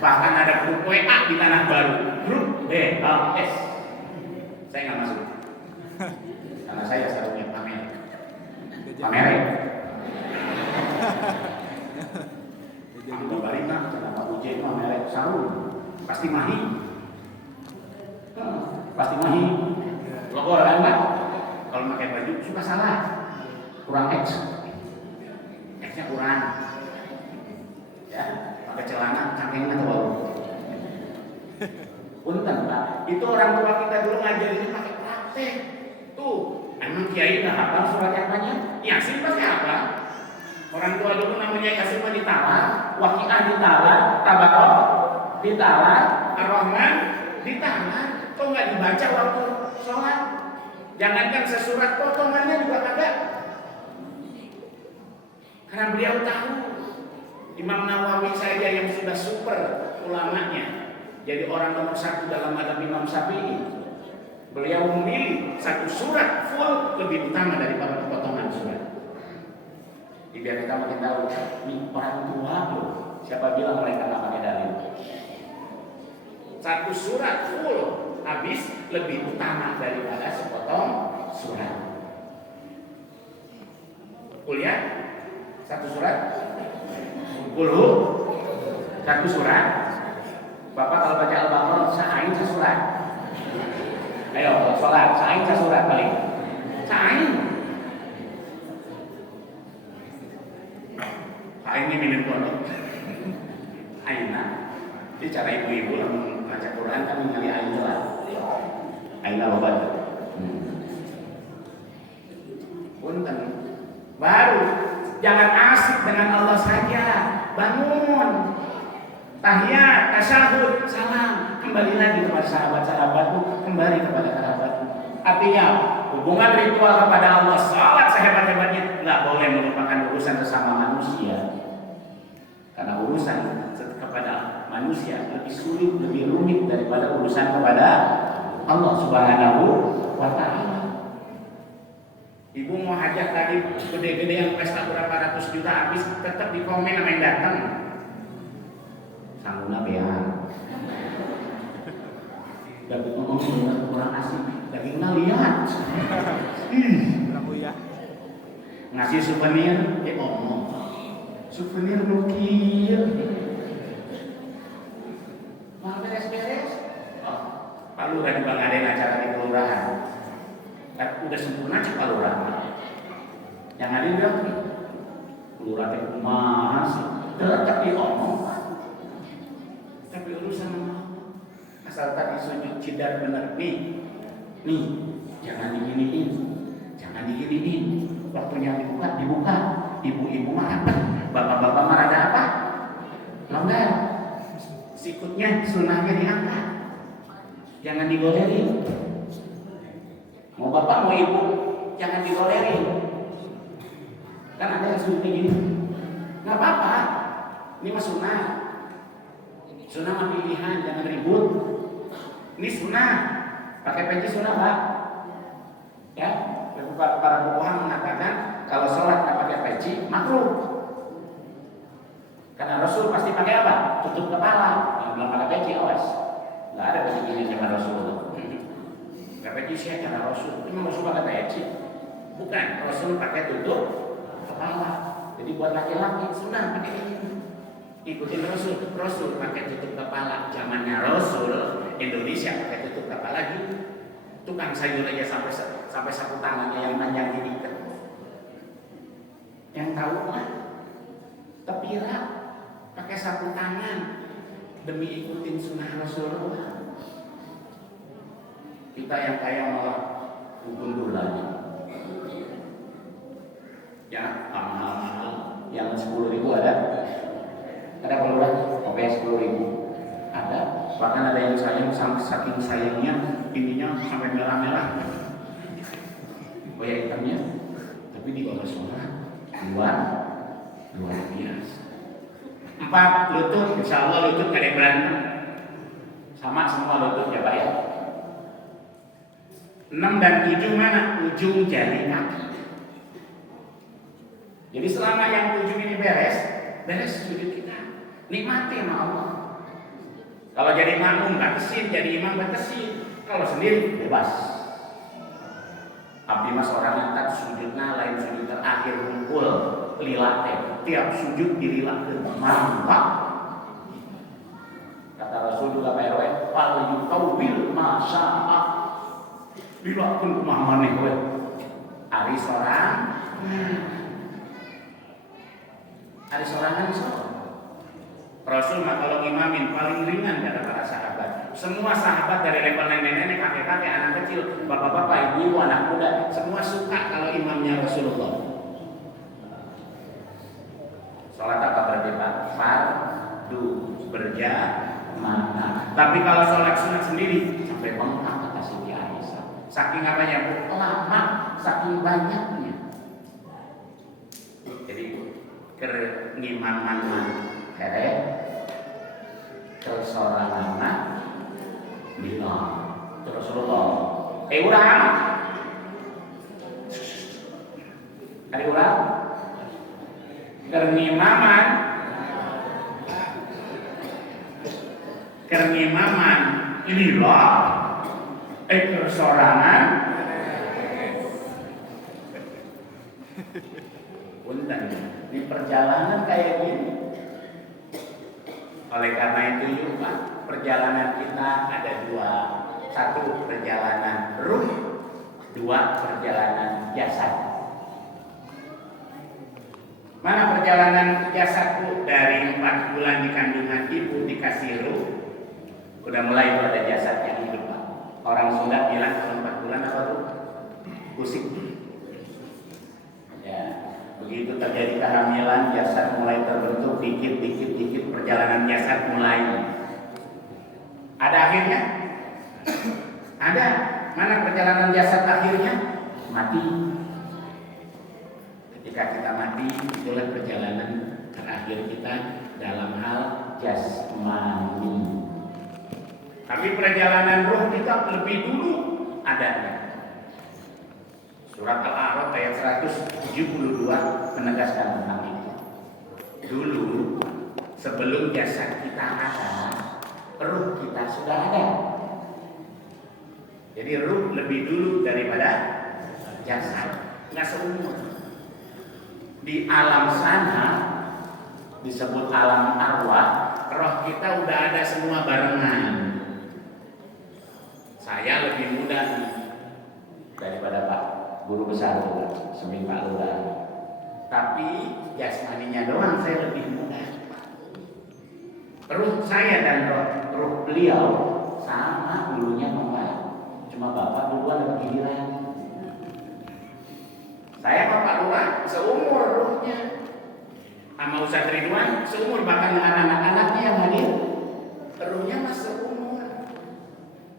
Bahkan ada grup WA di Tanah Baru, grup BHS. Saya nggak masuk, karena saya selalunya pamer. Pamer. Kalau balik mah, kenapa ujian mah merek sarung? Pasti mahi. Pasti mahi. Logo orang kan? Kalau pakai baju suka salah, kurang X. X-nya kurang. Ya, pakai celana cangkengnya atau punten Pak. Itu orang tua kita dulu ngajarin pakai praktek. Tuh, emang kiai nggak hafal surat yang banyak? Yasin pakai apa? Orang tua dulu namanya Yasin mah ditalar, Waqiah ditalar, Tabaqah ditalar, Ar-Rahman ditalar. Kok nggak dibaca waktu sholat? Jangankan sesurat, potongannya juga kagak. Karena beliau tahu Imam Nawawi saja yang sudah super ulamanya, jadi orang nomor satu dalam madhab Imam Syafi'i. Beliau memilih satu surat full lebih utama daripada potongan surat. Biar kita makin tahu, ini orang tua loh. Siapa bilang mereka nggak pakai dalil? Satu surat full habis lebih utama daripada sepotong surat. Kuliah satu surat, satu surat. Bapak kalau baca Al-Baqarah sa'ain sasurat. Ayo sholat sa'ain sasurat paling. Sa'ain. Sa'ain ini milik pondok. Aina. Jadi cara ibu-ibu yang baca Quran kan ningali ain jelas. Aina lobat. Punten. Baru jangan asik dengan Allah saja. Bangun. Tahiyat, tasyahud, salam. Kembali lagi kepada sahabat-sahabatmu, kembali kepada kerabatmu. Artinya hubungan ritual kepada Allah salat sehebat-hebatnya nggak boleh melupakan urusan sesama manusia. Karena urusan kepada manusia lebih sulit, lebih rumit daripada urusan kepada Allah Subhanahu wa Ta'ala. Ibu mau hajat tadi gede-gedean pesta berapa ratus juta habis, tetap di komen sama yang datang. Sangguna beang. Daging ngomong kurang asik, dagingnya lihat. Ngasih souvenir, omong. Souvenir nukil. Mau beres-beres? Oh, Pak Lurah juga ngadain acara di kelurahan. Udah sempurna cek Pak Lurah. Yang ada bilang, Lurah teh kumaha sih? Tetap diomong. Tapi urusan asal tadi sujud cidar bener nih, jangan diginiin, waktunya dibuka, ibu-ibu mah apa, bapak-bapak mah ada apa, longgar, sikutnya, sunahnya diangkat, jangan digolerin, mau bapak mau ibu, jangan digolerin, kan ada yang sujud gini, nggak apa-apa, ini mah sunah. Sunnah mah pilihan, jangan ribut. Ini sunnah, pakai peci sunnah Pak. Ya, para fuqaha mengatakan kalau sholat nggak pakai peci makruh. Karena Rasul pasti pakai apa? Tutup kepala. Yang belum pakai peci awas. Nggak ada peci gini zaman Rasul. Pakai peci sih karena Rasul. Cuma Rasul pakai peci. Bukan, Rasul pakai tutup kepala. Jadi buat laki-laki sunnah pakai ini. Ikutin Rasul pakai tutup kepala. Zamannya Rasul Indonesia pakai tutup kepala gitu. Tukang sayur aja sampai sapu tangannya yang panjang ini. Yang tahu mah tepira pakai sapu tangan demi ikutin sunnah Rasulullah. Kita yang kaya malah gundul lagi. Ya, mahal-mahal yang 10.000 ada. Ada keluar OP 10.000 ada, bahkan ada yang sayang saking sayangnya ininya sampai merah-merah boya hitamnya, tapi di bawah sholat luar biasa. 4 lutut, insya Allah lutut gak ada yang berantem, sama semua lutut ya Pak ya. 6 dan 7 mana? Ujung jari kaki. Jadi selama yang 7 ini beres sujud kita. Nikmati sama Allah. Kalau jadi makmum batasin, jadi imam batasin. Kalau sendiri bebas. Abdi mas orang tak sujudna lain sujudna akhir kumpul lilate. Tiap sujud dililakeun. Mantap. Kata Rasulullah RW, "Fal yutawil ma syaa." Dilakeun kumaha maneh we. Ari sorang. Ari sorangan so. Rasul mah kalau imamin paling ringan kata para sahabat. Semua sahabat dari level nenek-nenek, kakek-kakek, anak kecil, bapak-bapak, ibu-ibu, anak muda, semua suka kalau imamnya Rasulullah. Sholat apa berarti Pak? Fardu berjamaah. Tapi kalau sholat sunat sendiri sampai bengkak kata Siti Aisyah. Saking apanya Bu? Lama, saking banyaknya. Jadi ngimaman herek tersorangan dina Rasulullah. Urang. Ada urang? Kernimaman inilah tersorangan punten di perjalanan kayak gini. Oleh karena itu yuk Pak, perjalanan kita ada dua. Satu perjalanan ruh, dua perjalanan jasad. Mana perjalanan jasadku? Dari 4 bulan di kandungan ibu dikasih ruh, udah mulai itu ada jasad yang hidup Pak. Orang Sunda bilang kalau 4 bulan apa tuh? Pusing. Ya. Begitu terjadi kehamilan, jasad mulai terbentuk dikit perjalanan jasad mulai. Ada akhirnya? Ada. Mana perjalanan jasad akhirnya? Mati. Ketika kita mati, itulah perjalanan terakhir kita dalam hal jasmani. Tapi perjalanan roh kita lebih dulu adanya. Surat Al-A'raf ayat 172 menegaskan tentang itu. Dulu sebelum jasad kita ada, ruh kita sudah ada. Jadi ruh lebih dulu daripada jasad. Nggak seumur. Di alam sana disebut alam arwah, roh kita udah ada semua barengan. Saya lebih muda daripada Pak Guru besar juga, semi Pak Lurah. Tapi jasmaninya doang saya lebih muda. Ruh saya dan ruh beliau sama dulunya Bapak. Cuma Bapak duluan dapat giliran. Saya Bapak Lurah seumur ruhnya. Sama Ustaz Ridwan seumur, bahkan dengan anak-anaknya yang hadir. Ruhnya masih seumur.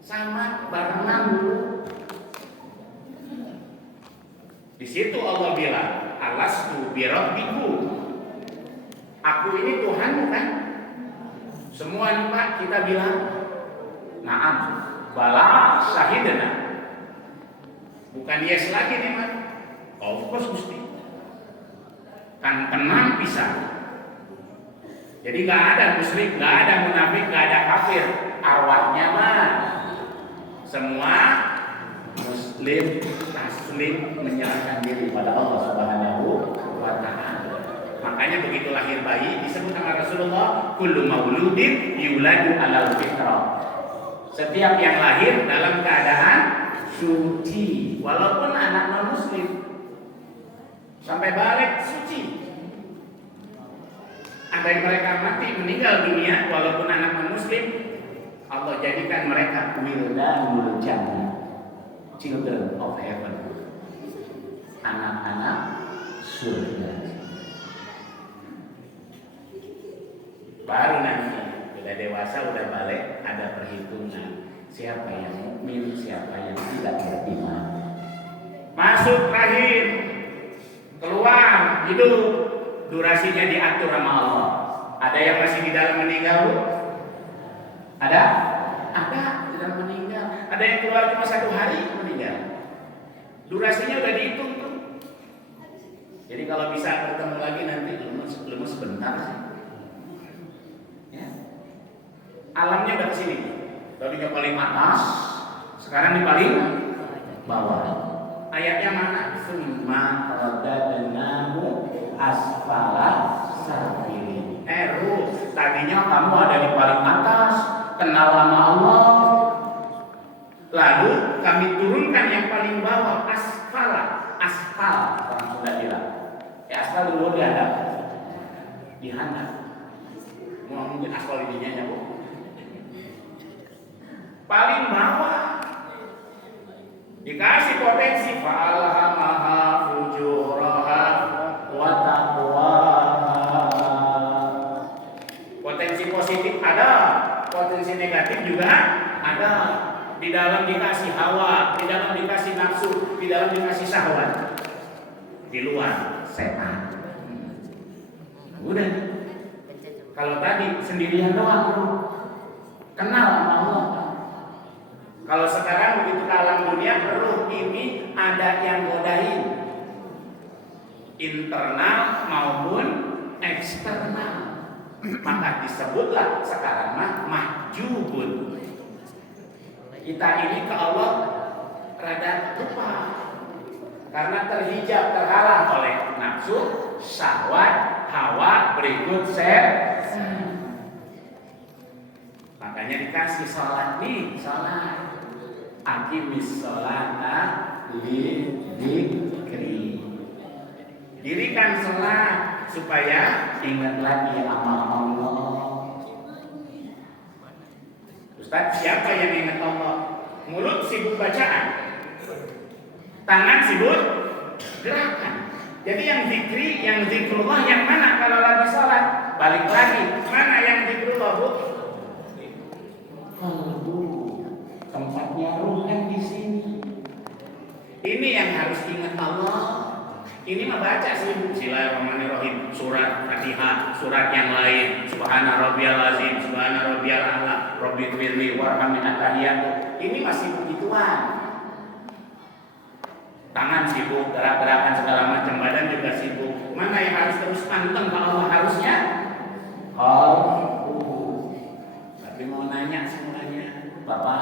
Sama barengan dulu. Di situ Allah bilang, "Alastu bi rabbikum." Aku ini Tuhanmu kan? Semua nih Pak kita bilang, "Na'am, bala syahidana." Bukan yes lagi nih Pak. Of course Gusti. Kan tenang pisah. Jadi nggak ada musyrik, nggak ada munafik, nggak ada kafir. Arwahnya mah semua muslim taslim menyerahkan diri pada Allah Subhanahu wa Ta'ala. Makanya begitu lahir bayi disebut sama Rasulullah, kullu mauludin yuladu alal fitrah. Setiap yang lahir dalam keadaan suci, walaupun anak non muslim sampai balik suci. Ada yang mereka mati meninggal dunia walaupun anak non muslim, Allah jadikan mereka wildanul jannah, children of heaven, anak-anak surga. Baru nanti sudah dewasa, udah balik, ada perhitungan siapa yang mukmin, siapa yang tidak beriman. Masuk rahim, keluar hidup, durasinya diatur sama Allah. Ada yang masih di dalam meninggal, Bu? Ada di dalam meninggal. Ada yang keluar cuma 1 hari meninggal. Durasinya udah dihitung tuh. Jadi kalau bisa bertemu lagi nanti lemes sebentar sih. Ya. Alamnya udah kesini. Tadinya paling atas, sekarang di paling bawah. Ayatnya mana? Summa radadnahu asfala safilin. Ruh, tadinya kamu ada di paling atas, kenal sama Allah. Lalu kami turunkan yang paling bawah, asfal. Orang sudah bilang. Aspal dulu dihadap, mungkin aspal ininya ya Bu. Paling bawah dikasih potensi fa'alhamaha fujuraha wa taqwaha. Potensi positif ada, potensi negatif juga ada. Di dalam dikasih hawa, di dalam dikasih nafsu, di dalam dikasih syahwat. Di luar setan. Udah. Kalau tadi sendirian doang, kenal sama Allah. Kalau sekarang begitu ke alam dunia, ruh ini ada yang godain, internal maupun eksternal. Maka disebutlah sekarang mahjubun. Kita ini ke Allah rada lupa karena terhijab, terhalang oleh nafsu, syahwat, hawa, berikut makanya dikasih sholat nih, sholat aqimis sholata li dzikri. Dirikan sholat supaya ingat lagi sama Allah. Ustaz, siapa yang ingat Allah? Mulut sibuk bacaan, tangan sibuk gerakan. Jadi yang zikri, yang zikrullah yang mana kalau lagi sholat? Balik lagi, mana yang zikrullah Bu? Tempatnya ruh kan di sini. Ini yang harus ingat Allah. Ini mah baca sih Bismillahirrahmanirrahim, surat Fatihah, surat yang lain, Subhana rabbiyal azim, Subhana rabbiyal a'la, Rabbighfirli warhamni at-tahiyat. Ini masih begituan. Tangan sibuk, gerak-gerakan segala macam, badan juga sibuk. Mana yang harus terus panteng ke Allah harusnya? Tapi mau nanya semuanya, Bapak,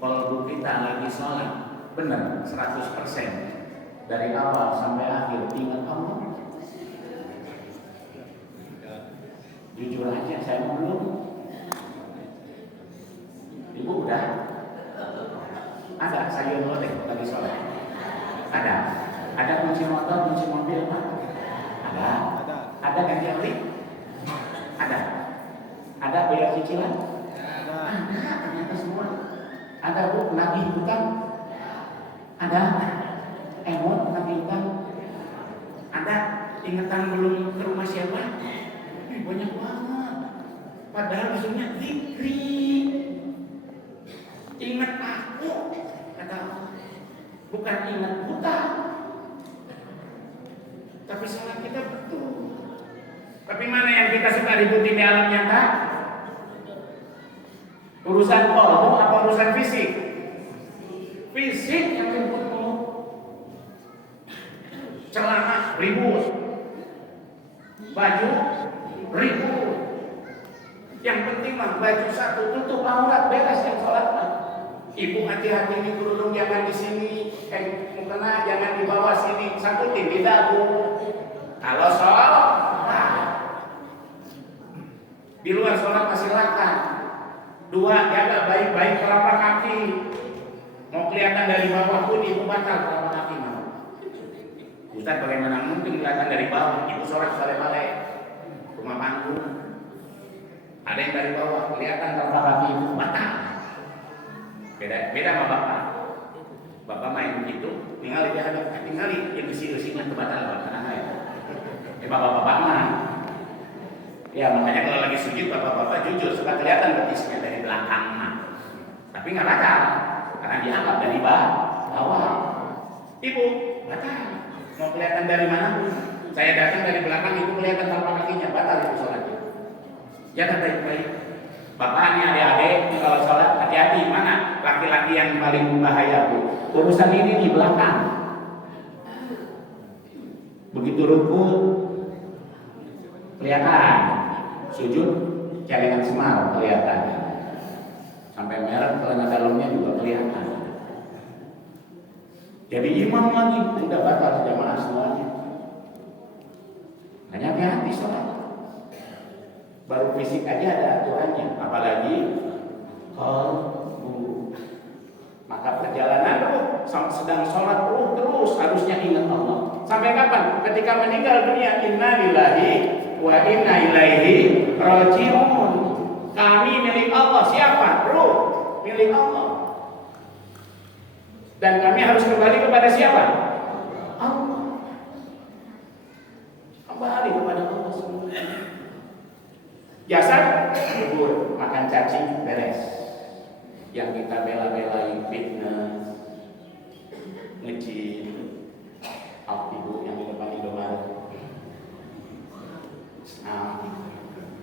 kalau kita lagi sholat, benar 100%. Dari awal sampai akhir ingat Allah. Jujur aja, saya mau belum. Ibu udah? Ada sayur lodeh lagi sholat? Ada? Ada kunci motor, kunci mobil Pak? Ada? Ada ganti oli? Ada? Ada bayar cicilan? Ada, ternyata semua. Ada Bu, nagih hutang? Ada? Emot nagih hutang? Ada? Ingatan belum ke rumah siapa? Banyak banget. Padahal maksudnya zikri. Ingat aku, kata Allah. Bukan ingat hutang. Tapi salat kita betul. Tapi mana yang kita suka ributin di alam nyata? Urusan kolbu apa urusan fisik? Fisik yang ribut mulu. Celana ribut, baju ribut. Yang penting mah baju satu tutup aurat, beres yang sholat mah. Ibu hati-hati nih kerudung jangan di sini, mukena jangan di bawah sini, satu tinggi dagu. Kalau sholat, di luar sholat masih silakan. Dua, jaga baik-baik telapak kaki. Mau kelihatan dari bawah pun ibu batal telapak kaki mau. Ustaz, bagaimana mungkin kelihatan dari bawah? Ibu sholat balik rumah panggung. Ada yang dari bawah kelihatan telapak kaki ibu batal. Beda sama bapak. Bapak main begitu, tinggal yang isi-isinya kebatal tenang aja. Bapak-bapak mah. Ya makanya kalau lagi sujud bapak-bapak jujur suka kelihatan betisnya dari belakang mah. Tapi nggak batal karena dianggap dari bawah. Ibu batal. Mau kelihatan dari mana? Saya datang dari belakang, ibu kelihatan telapak kakinya, batal itu sholatnya. Jaga baik-baik. Bapak ini adik-adik kalau sholat hati-hati, mana laki-laki yang paling bahaya Bu? Urusan ini di belakang. Begitu ruku kelihatan, sujud celengan semar kelihatan, sampai merah celana dalamnya juga kelihatan. Jadi imam lagi udah batal jamaah semuanya. Hanya hati-hati sholat. Baru fisik aja ada aturannya, apalagi kalbu. Maka perjalanan sedang sholat terus harusnya ingat Allah. Sampai kapan? Ketika meninggal dunia, inna lillahi wa inna ilaihi raji'un. Kami milik Allah. Siapa? Ruh milik Allah. Dan kami harus kembali kepada siapa? Allah. Kembali kepada Allah semua. Jasad kubur, makan cacing beres. Yang kita bela-belain fitness, nge-gym, ibu yang di depan Indomaret,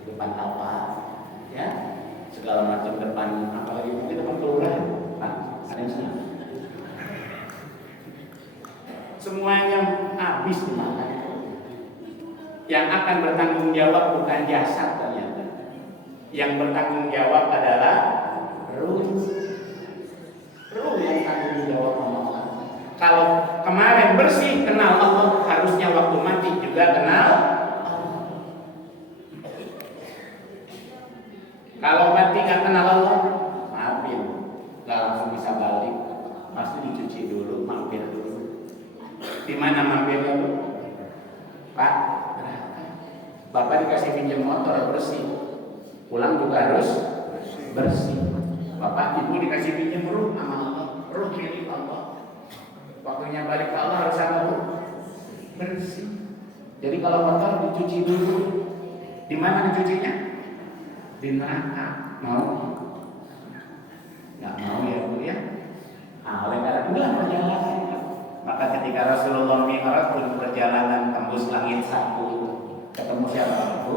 depan apa, ya, segala macam depan apalagi mungkin depan kelurahan, ada yang senang. Semuanya habis dimakan. Yang akan bertanggung jawab bukan jasad ternyata. Yang bertanggung jawab adalah ruh. Ruh yang tanggung jawab Allah. Kalau kemarin bersih kenal Allah, harusnya waktu mati juga kenal Allah. Kalau mati nggak kenal Allah, maafin, nggak langsung bisa balik. Pasti dicuci dulu, mampir dulu. Di mana mampirnya dulu? Pak, Bapak dikasih pinjam motor bersih, pulang juga harus bersih. Bapak Ibu dikasih pinjam ruh sama Allah, ruh milik Allah. Waktunya balik ke Allah harus sama ruh bersih. Jadi kalau motor dicuci dulu, di mana dicucinya? Di neraka. Mau? Nggak mau ya Bu ya? Oleh karena itulah perjalanan. Maka ketika Rasulullah Mi'raj pun perjalanan tembus langit satu, ketemu siapa itu?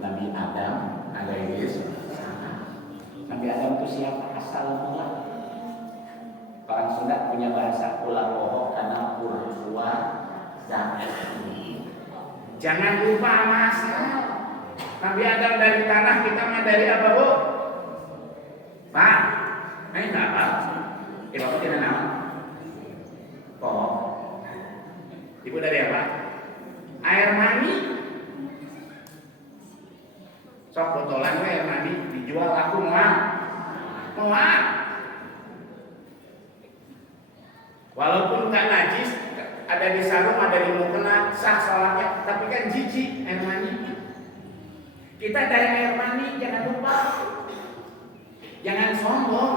Nabi Adam alaihi salam. Nabi Adam itu siapa? Asal mula. Orang Sunda punya bahasa ulah bohong karena purwa dan jangan lupa asal. Nabi Adam dari tanah, kita mah dari apa Bu? Pak, ini nggak apa? Bapak tidak nama? Oh, Ibu dari apa? Air mani. Sok botolan air mani dijual aku muat. Walaupun nggak najis, ada di sarung, ada di mukena, sah sholatnya, tapi kan jijik air mani. Kita dari air mani, jangan lupa. Jangan sombong.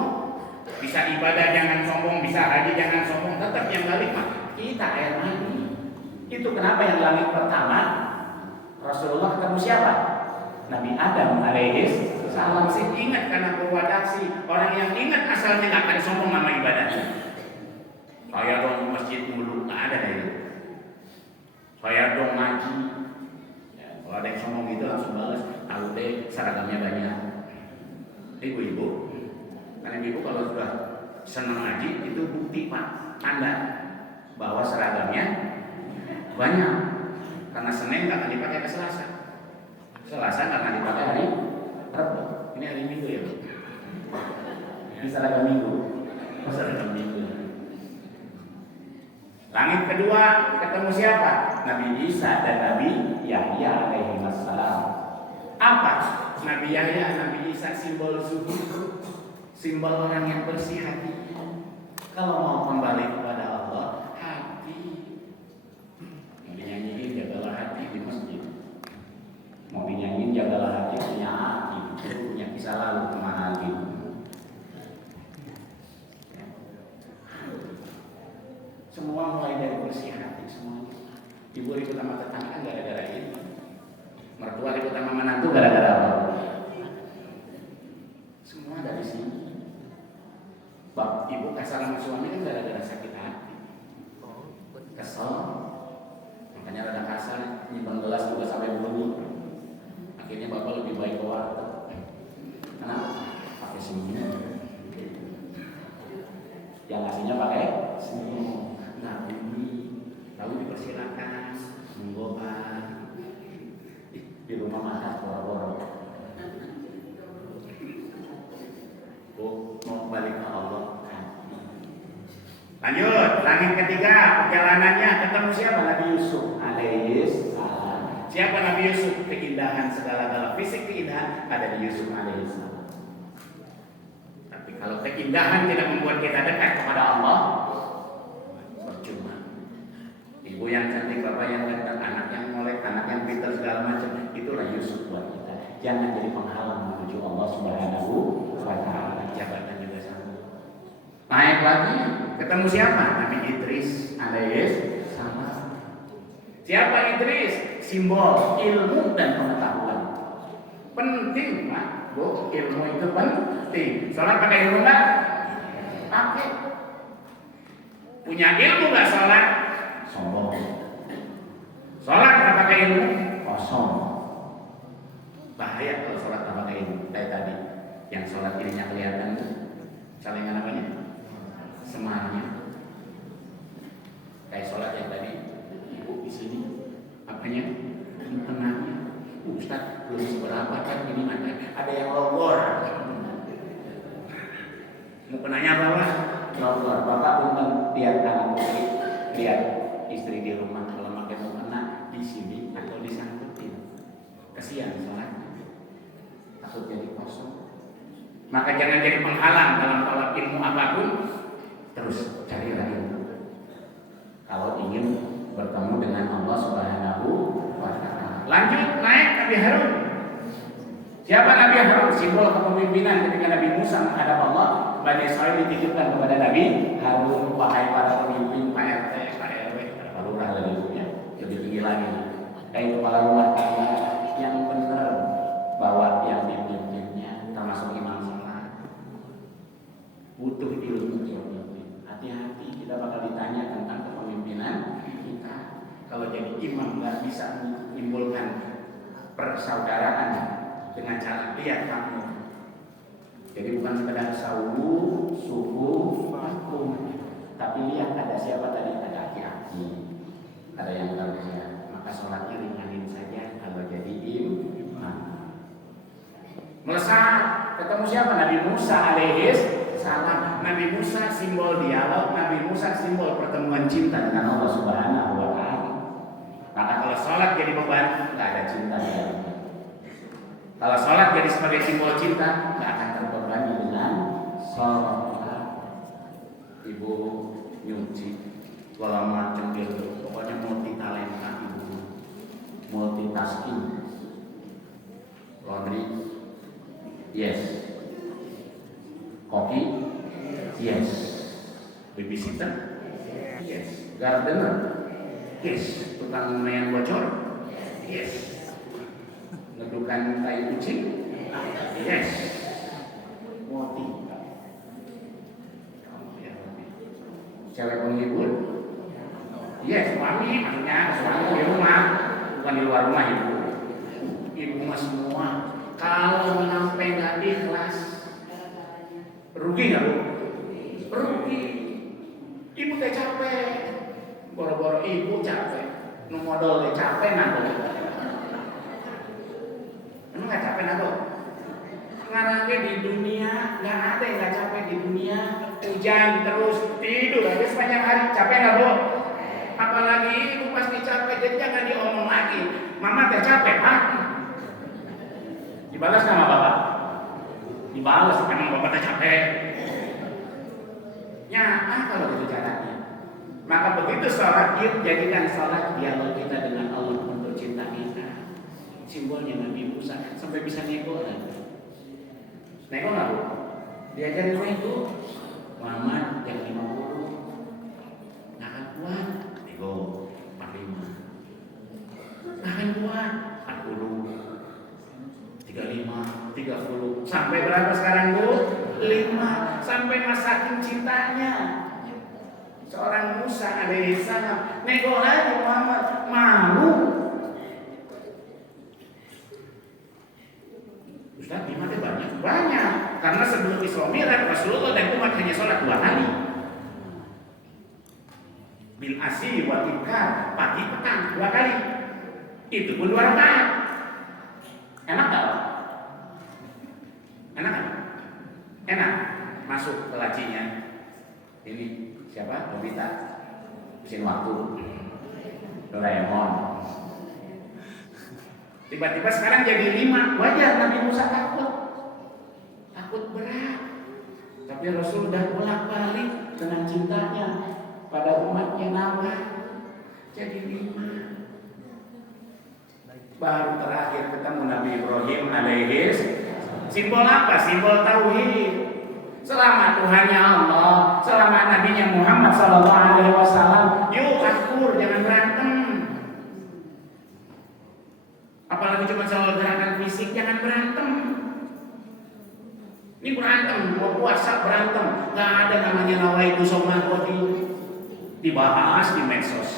Bisa ibadah jangan sombong, bisa haji jangan sombong, tetap yang balik mah kita air mani. Itu kenapa yang langit pertama Rasulullah ketemu siapa? Nabi Adam alaihi salam. Sih ingat karena berwadaksi. Orang yang ingat asalnya nggak akan sombong sama ibadahnya. Saya dong masjid mulu, nggak ada dari itu. Saya dong ngaji. Ya, kalau ada yang sombong gitu langsung balas. Tahu deh seragamnya banyak. Ibu-ibu, karena ibu kalau sudah senang ngaji itu bukti Pak, tanda bahwa seragamnya banyak. Karena Senin nggak akan dipakai ke Selasa. Selasa nggak akan dipakai hari Rabu. Ini hari Minggu ya, ini seragam Minggu. Seragam Minggu. Langit kedua ketemu siapa? Nabi Isa dan Nabi Yahya alaihi wassalam. Apa? Nabi Yahya, Nabi Isa simbol zuhud, simbol orang yang bersih hati. Kalau mau kembali kepada Allah, hati. Dinyanyiin jagalah hati di masjid. Mau dinyanyiin jagalah hati punya hati, punya kisah lalu kemana lagi. Semua mulai dari bersih hati semuanya. Ibu ribut sama tetangga gara-gara ini. Mertua ribut sama menantu gara-gara apa? Semua dari sini. Bab ibu kasar sama suami kan gara-gara sakit hati. Kesel. Makanya rada kasar, nyimpen gelas juga sampai bunyi. Akhirnya bapak lebih baik ke warteg. Kenapa? Pakai senyum. Yang aslinya pakai senyum. Nah, bunyi. Lalu dipersilakan. di rumah makan boro-boro. Mau balik ke Allah. Lanjut, langit ketiga perjalanannya ketemu siapa? Nabi Yusuf alaihis salam. Siapa Nabi Yusuf? Keindahan segala-gala fisik keindahan ada di Yusuf alaihis salam. Tapi kalau keindahan tidak membuat kita dekat kepada Allah, percuma. Ibu yang cantik, bapak yang ganteng, anak yang molek, anak yang pintar segala macam, itulah Yusuf buat kita. Jangan jadi penghalang menuju Allah Subhanahu wa Ta'ala. Jabatan juga sama. Naik lagi, ketemu siapa? Nabi Idris alaihis salam. Siapa Idris? Simbol ilmu dan pengetahuan. Penting, Pak. Bu, ilmu itu penting. Sholat pakai ilmu nggak? Pakai. Punya ilmu nggak sholat? Sombong. Sholat nggak pakai ilmu? Kosong. Bahaya kalau sholat nggak pakai ilmu. Kayak tadi, yang sholat ininya kelihatan, salingan apanya? Semarnya. Kayak sholat yang tadi, ibu di sini, apanya? Tenangnya. Ustaz belum seberapa kan ini ada yang logor. Mau penanya apa Pak? Logor. Bapak pun lihat anak putri, lihat istri di rumah kalau makin mau kena di sini atau disangkutin. Kasihan sholatnya. Takut jadi kosong. Maka jangan jadi penghalang dalam tolak ilmu apapun. Terus carilah ilmu. Kalau ingin bertemu dengan Allah Subhanahu wa Ta'ala. Lanjut naik Nabi Harun. Siapa Nabi Harun? Simbol kepemimpinan ketika Nabi Musa menghadap Allah. Bani Israil dititipkan kepada Nabi Harun. Wahai para pemimpin, Pak RT, Pak RW, Pak Lurah lebih tinggi lagi. Kayak kepala rumah tangga yang benar bahwa yang dipimpinnya termasuk imam sholat. Butuh ilmu pemimpin. Hati-hati kita bakal ditanya tentang kepemimpinan kita. Kalau jadi imam nggak bisa menimbulkan persaudaraan dengan cara lihat kamu. Jadi bukan sekedar suku, hukum, tapi lihat ada siapa tadi, ada aki-aki, ada yang kerja. Maka sholatnya ringanin saja kalau jadi imam. Melesat ketemu siapa? Nabi Musa alaihis salam. Nabi Musa simbol dialog, Nabi Musa simbol pertemuan cinta dengan Allah Subhanahu wa Ta'ala. Maka kalau sholat jadi beban, nggak ada cinta di dalamnya. Kalau sholat jadi sebagai simbol cinta, nggak akan terbebani dengan sholat. Ibu nyuci, segala macam gitu. Pokoknya multi talenta ibu, multitasking. Laundry, yes. Kopi, yes. Babysitter, yes. Gardener, yes. Tukang main bocor, yes. Ngedukan tai kucing, yes. Multi. Cewek penghibur, yes. Suami, maksudnya suami di rumah, bukan di luar rumah ibu. Ibu mah semua. Kalau sampai nggak ikhlas, rugi nggak bu? Rugi. Ibu teh capek, boro-boro ibu capek, nu modal teh capek nabo. Emang nggak capek nabo? Ngarangnya di dunia nggak ada yang nggak capek di dunia. Hujan terus tidur aja sepanjang hari, capek nggak bu? Apalagi ibu pasti capek, jadi jangan diomong lagi. Mama teh capek, Pak. Dibalas sama bapak? Dibalas, emang bapak teh capek. Ya, kalau gitu caranya. Maka begitu sholat, yuk jadikan sholat dialog kita dengan Allah untuk cinta kita. Simbolnya Nabi Musa sampai bisa nego lagi. Nego nggak bu? Diajarin nego. Muhammad yang 50, nggak akan kuat. Nego 45. Nggak akan kuat 40. 35, 30, sampai berapa sekarang bu? 5, sampai masakin cintanya. Seorang Musa alaihissalam nego lagi Muhammad, malu. Ustaz, gimana banyak? Karena sebelum Isra Mi'raj Rasulullah dan umat hanya sholat 2 kali. Bil asyi wal ibkar, pagi petang 2 kali. Itu pun 2 rakaat. Enak nggak? Enak kan? Enak. Masuk ke lacinya. Ini siapa? Nobita. Mesin waktu. Doraemon. Tiba-tiba sekarang jadi 5. Wajar Nabi Musa takut. Takut berat. Tapi Rasul udah bolak-balik dengan cintanya pada umatnya nambah jadi 5. Baru terakhir ketemu Nabi Ibrahim alaihis. Simbol apa? Simbol tauhid. Selama Tuhannya Allah, selama Nabinya Muhammad sallallahu alaihi wasallam, yuk akur, jangan berantem. Apalagi cuma soal gerakan fisik, jangan berantem. Ini berantem, mau puasa berantem, nggak ada namanya nawaitu shauma ghadi. Dibahas di medsos.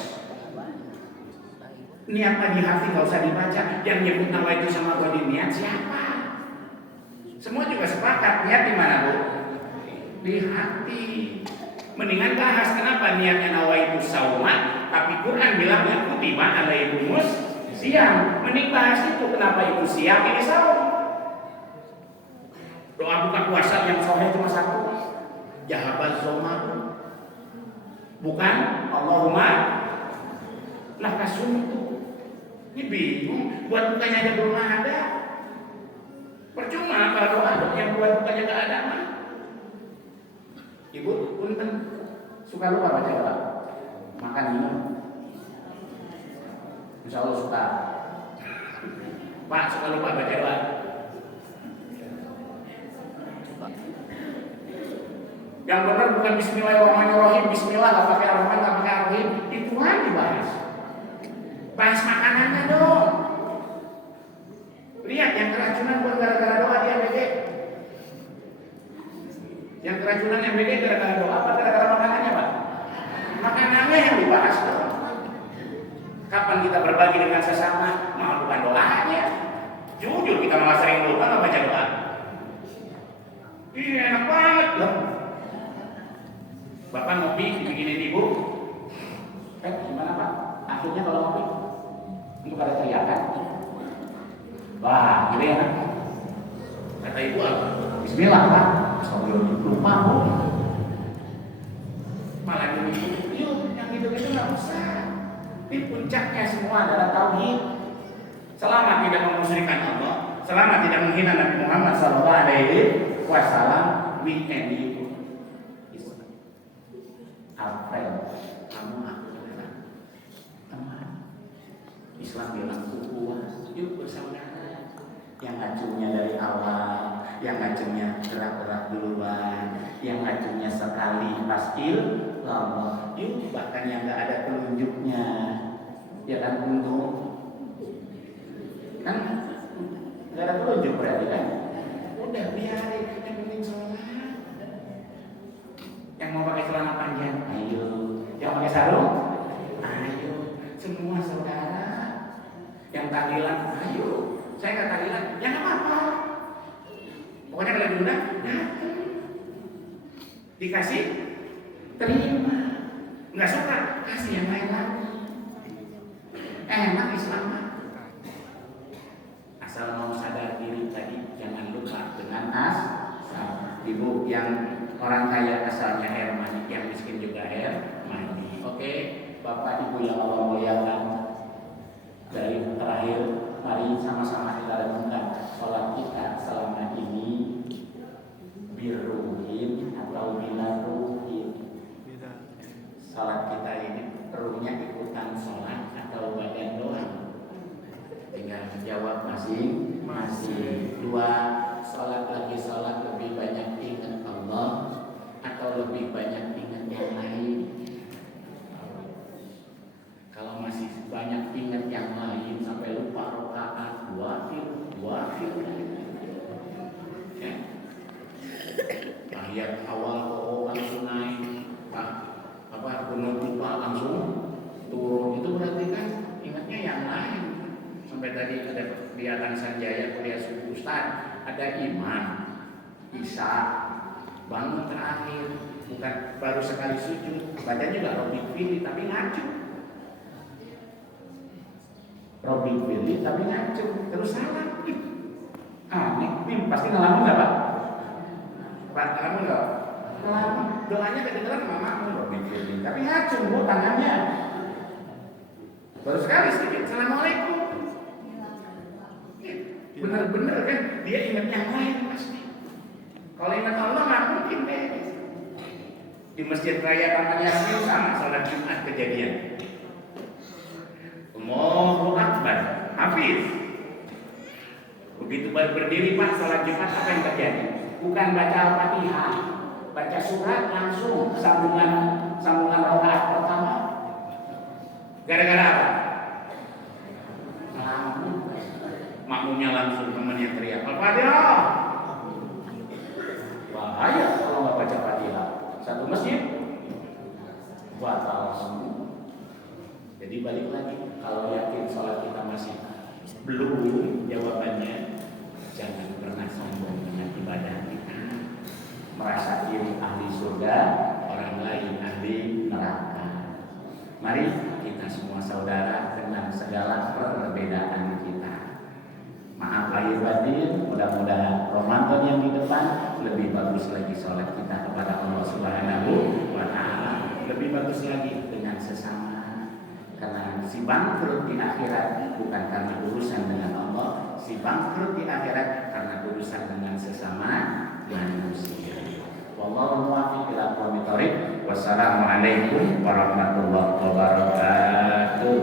Niat di hati nggak usah dibaca. Yang nyebut nawaitu shauma ghadi niat siapa? Semua juga sepakat niat di mana, Bu? Di hati. Mendingan bahas kenapa niatnya nawaitu shauma, tapi Quran bilangnya kutiba alaikumus siang. Mending bahas itu kenapa itu siang ini saum. Doa buka puasa yang sahih cuma satu. Jahabaz zoma. Bukan Allahumma lakasumtu. Ini bingung, buat bukanya aja belum ada. Percuma kalau doa yang buat bukanya enggak ada mah. Ibu, punten suka lupa baca doa? Makan minum. Insya Allah suka. Pak, suka lupa baca doa? Yang benar bukan Bismillahirrahmanirrahim, Bismillah, nggak pakai Ar-Rahman, nggak pakai Ar-Rahim, itu aja dibahas. Bahas makanannya dong. Lihat yang keracunan bukan gara-gara doa dia MBG. Yang keracunan MBG gara-gara doa apa gara-gara makanannya, Pak? Makanannya yang dibahas dong. Kapan kita berbagi dengan sesama? Malah bukan doanya. Jujur kita malah sering lupa nggak baca doa. Iya enak banget loh. Bapak ngopi dibikinin ibu. Gimana Pak? Akhirnya kalau ngopi untuk ada teriakan. Wah, gitu ya. Kata ibu apa? Bismillah Pak. Astagfirullah, lupa Bu. Malah gini, yuk yang gitu-gitu nggak usah. Di puncaknya semua adalah tauhid. Selama tidak memusyrikan Allah, selama tidak menghina Nabi Muhammad SAW, weekend itu April, kamu aku adalah teman. Islam bilang ukhuwah, yuk bersaudara. Yang ngacungnya dari awal, yang ngacungnya gerak-gerak duluan, yang ngacungnya sekali paskil, lama. Yuk bahkan yang nggak ada telunjuknya, ya kan untung. Kan nggak ada telunjuk berarti kan? Udah biarin, yang penting sholat. Yang mau pakai celana panjang, ayo. Yang pakai sarung, ayo. Semua saudara. Yang tahlilan, ayo. Saya nggak tahlilan, ya nggak apa-apa. Pokoknya kalau diundang, datang. Dikasih, terima. Nggak suka, kasih yang lain lagi. Enak Islam mah. Asal mau sadar diri tadi, jangan lupa dengan asal. Ibu yang orang kaya asalnya air mani, yang miskin juga air mani. Oke, Bapak Ibu yang Allah muliakan, dari terakhir, mari sama-sama kita renungkan sholat kita selama ini biruhin atau bilaruhin. Sholat kita ini ruhnya ikutan sholat atau badan doang. Tinggal jawab masing-masing. 2, sholat lebih banyak ingat Allah atau lebih banyak ingat yang lain? Kalau masih banyak ingat yang lain sampai lupa rakaat, dua fil. Ya. Ayat awal langsung naik, kunut lupa langsung turun. Itu berarti kan ingatnya yang lain. Sampai tadi ada di Alan Sanjaya kuliah subuh Ustaz, ada iman, Isa, bangun terakhir, bukan baru sekali sujud, baca juga Robik Fili tapi ngacu. Robik Fili tapi ngacu, terus salah. Aneh, ini pasti ngelamun nggak Pak? Pak, ngelamun nggak? Ngelamun, doanya kedengeran mamamu loh, bikin. Tapi ngacung bu tangannya. Baru sekali sedikit, assalamualaikum. Bener-bener kan, dia ingat yang lain pasti. Kalau ingat Allah nggak mungkin deh. Di Masjid Raya Taman Yasin sama salat Jumat kejadian. Allahu Akbar, Hafiz. Begitu baru berdiri Pak salat Jumat, apa yang terjadi? Bukan baca Al-Fatihah, baca surat langsung sambungan rakaat pertama. Gara-gara apa? Makmumnya langsung temannya teriak Al-Fatihah. Bahaya kalau nggak baca Fatihah. Satu masjid batal semua. Jadi balik lagi, kalau yakin sholat kita masih belum, jawabannya jangan pernah sombong dengan ibadah kita. Merasa diri ahli surga, orang lain ahli neraka. Mari kita semua saudara dengan segala perbedaan kita. Maaf lahir batin, mudah-mudahan Ramadan yang di depan lebih bagus lagi sholat kita kepada Allah Subhanahu wa Ta'ala, lebih bagus lagi dengan sesama. Karena si bangkrut di akhirat bukan karena urusan dengan Allah, si bangkrut di akhirat karena urusan dengan sesama manusia. Wallahu muwaffiq ila aqwamit thoriq. Wassalamualaikum warahmatullahi wabarakatuh.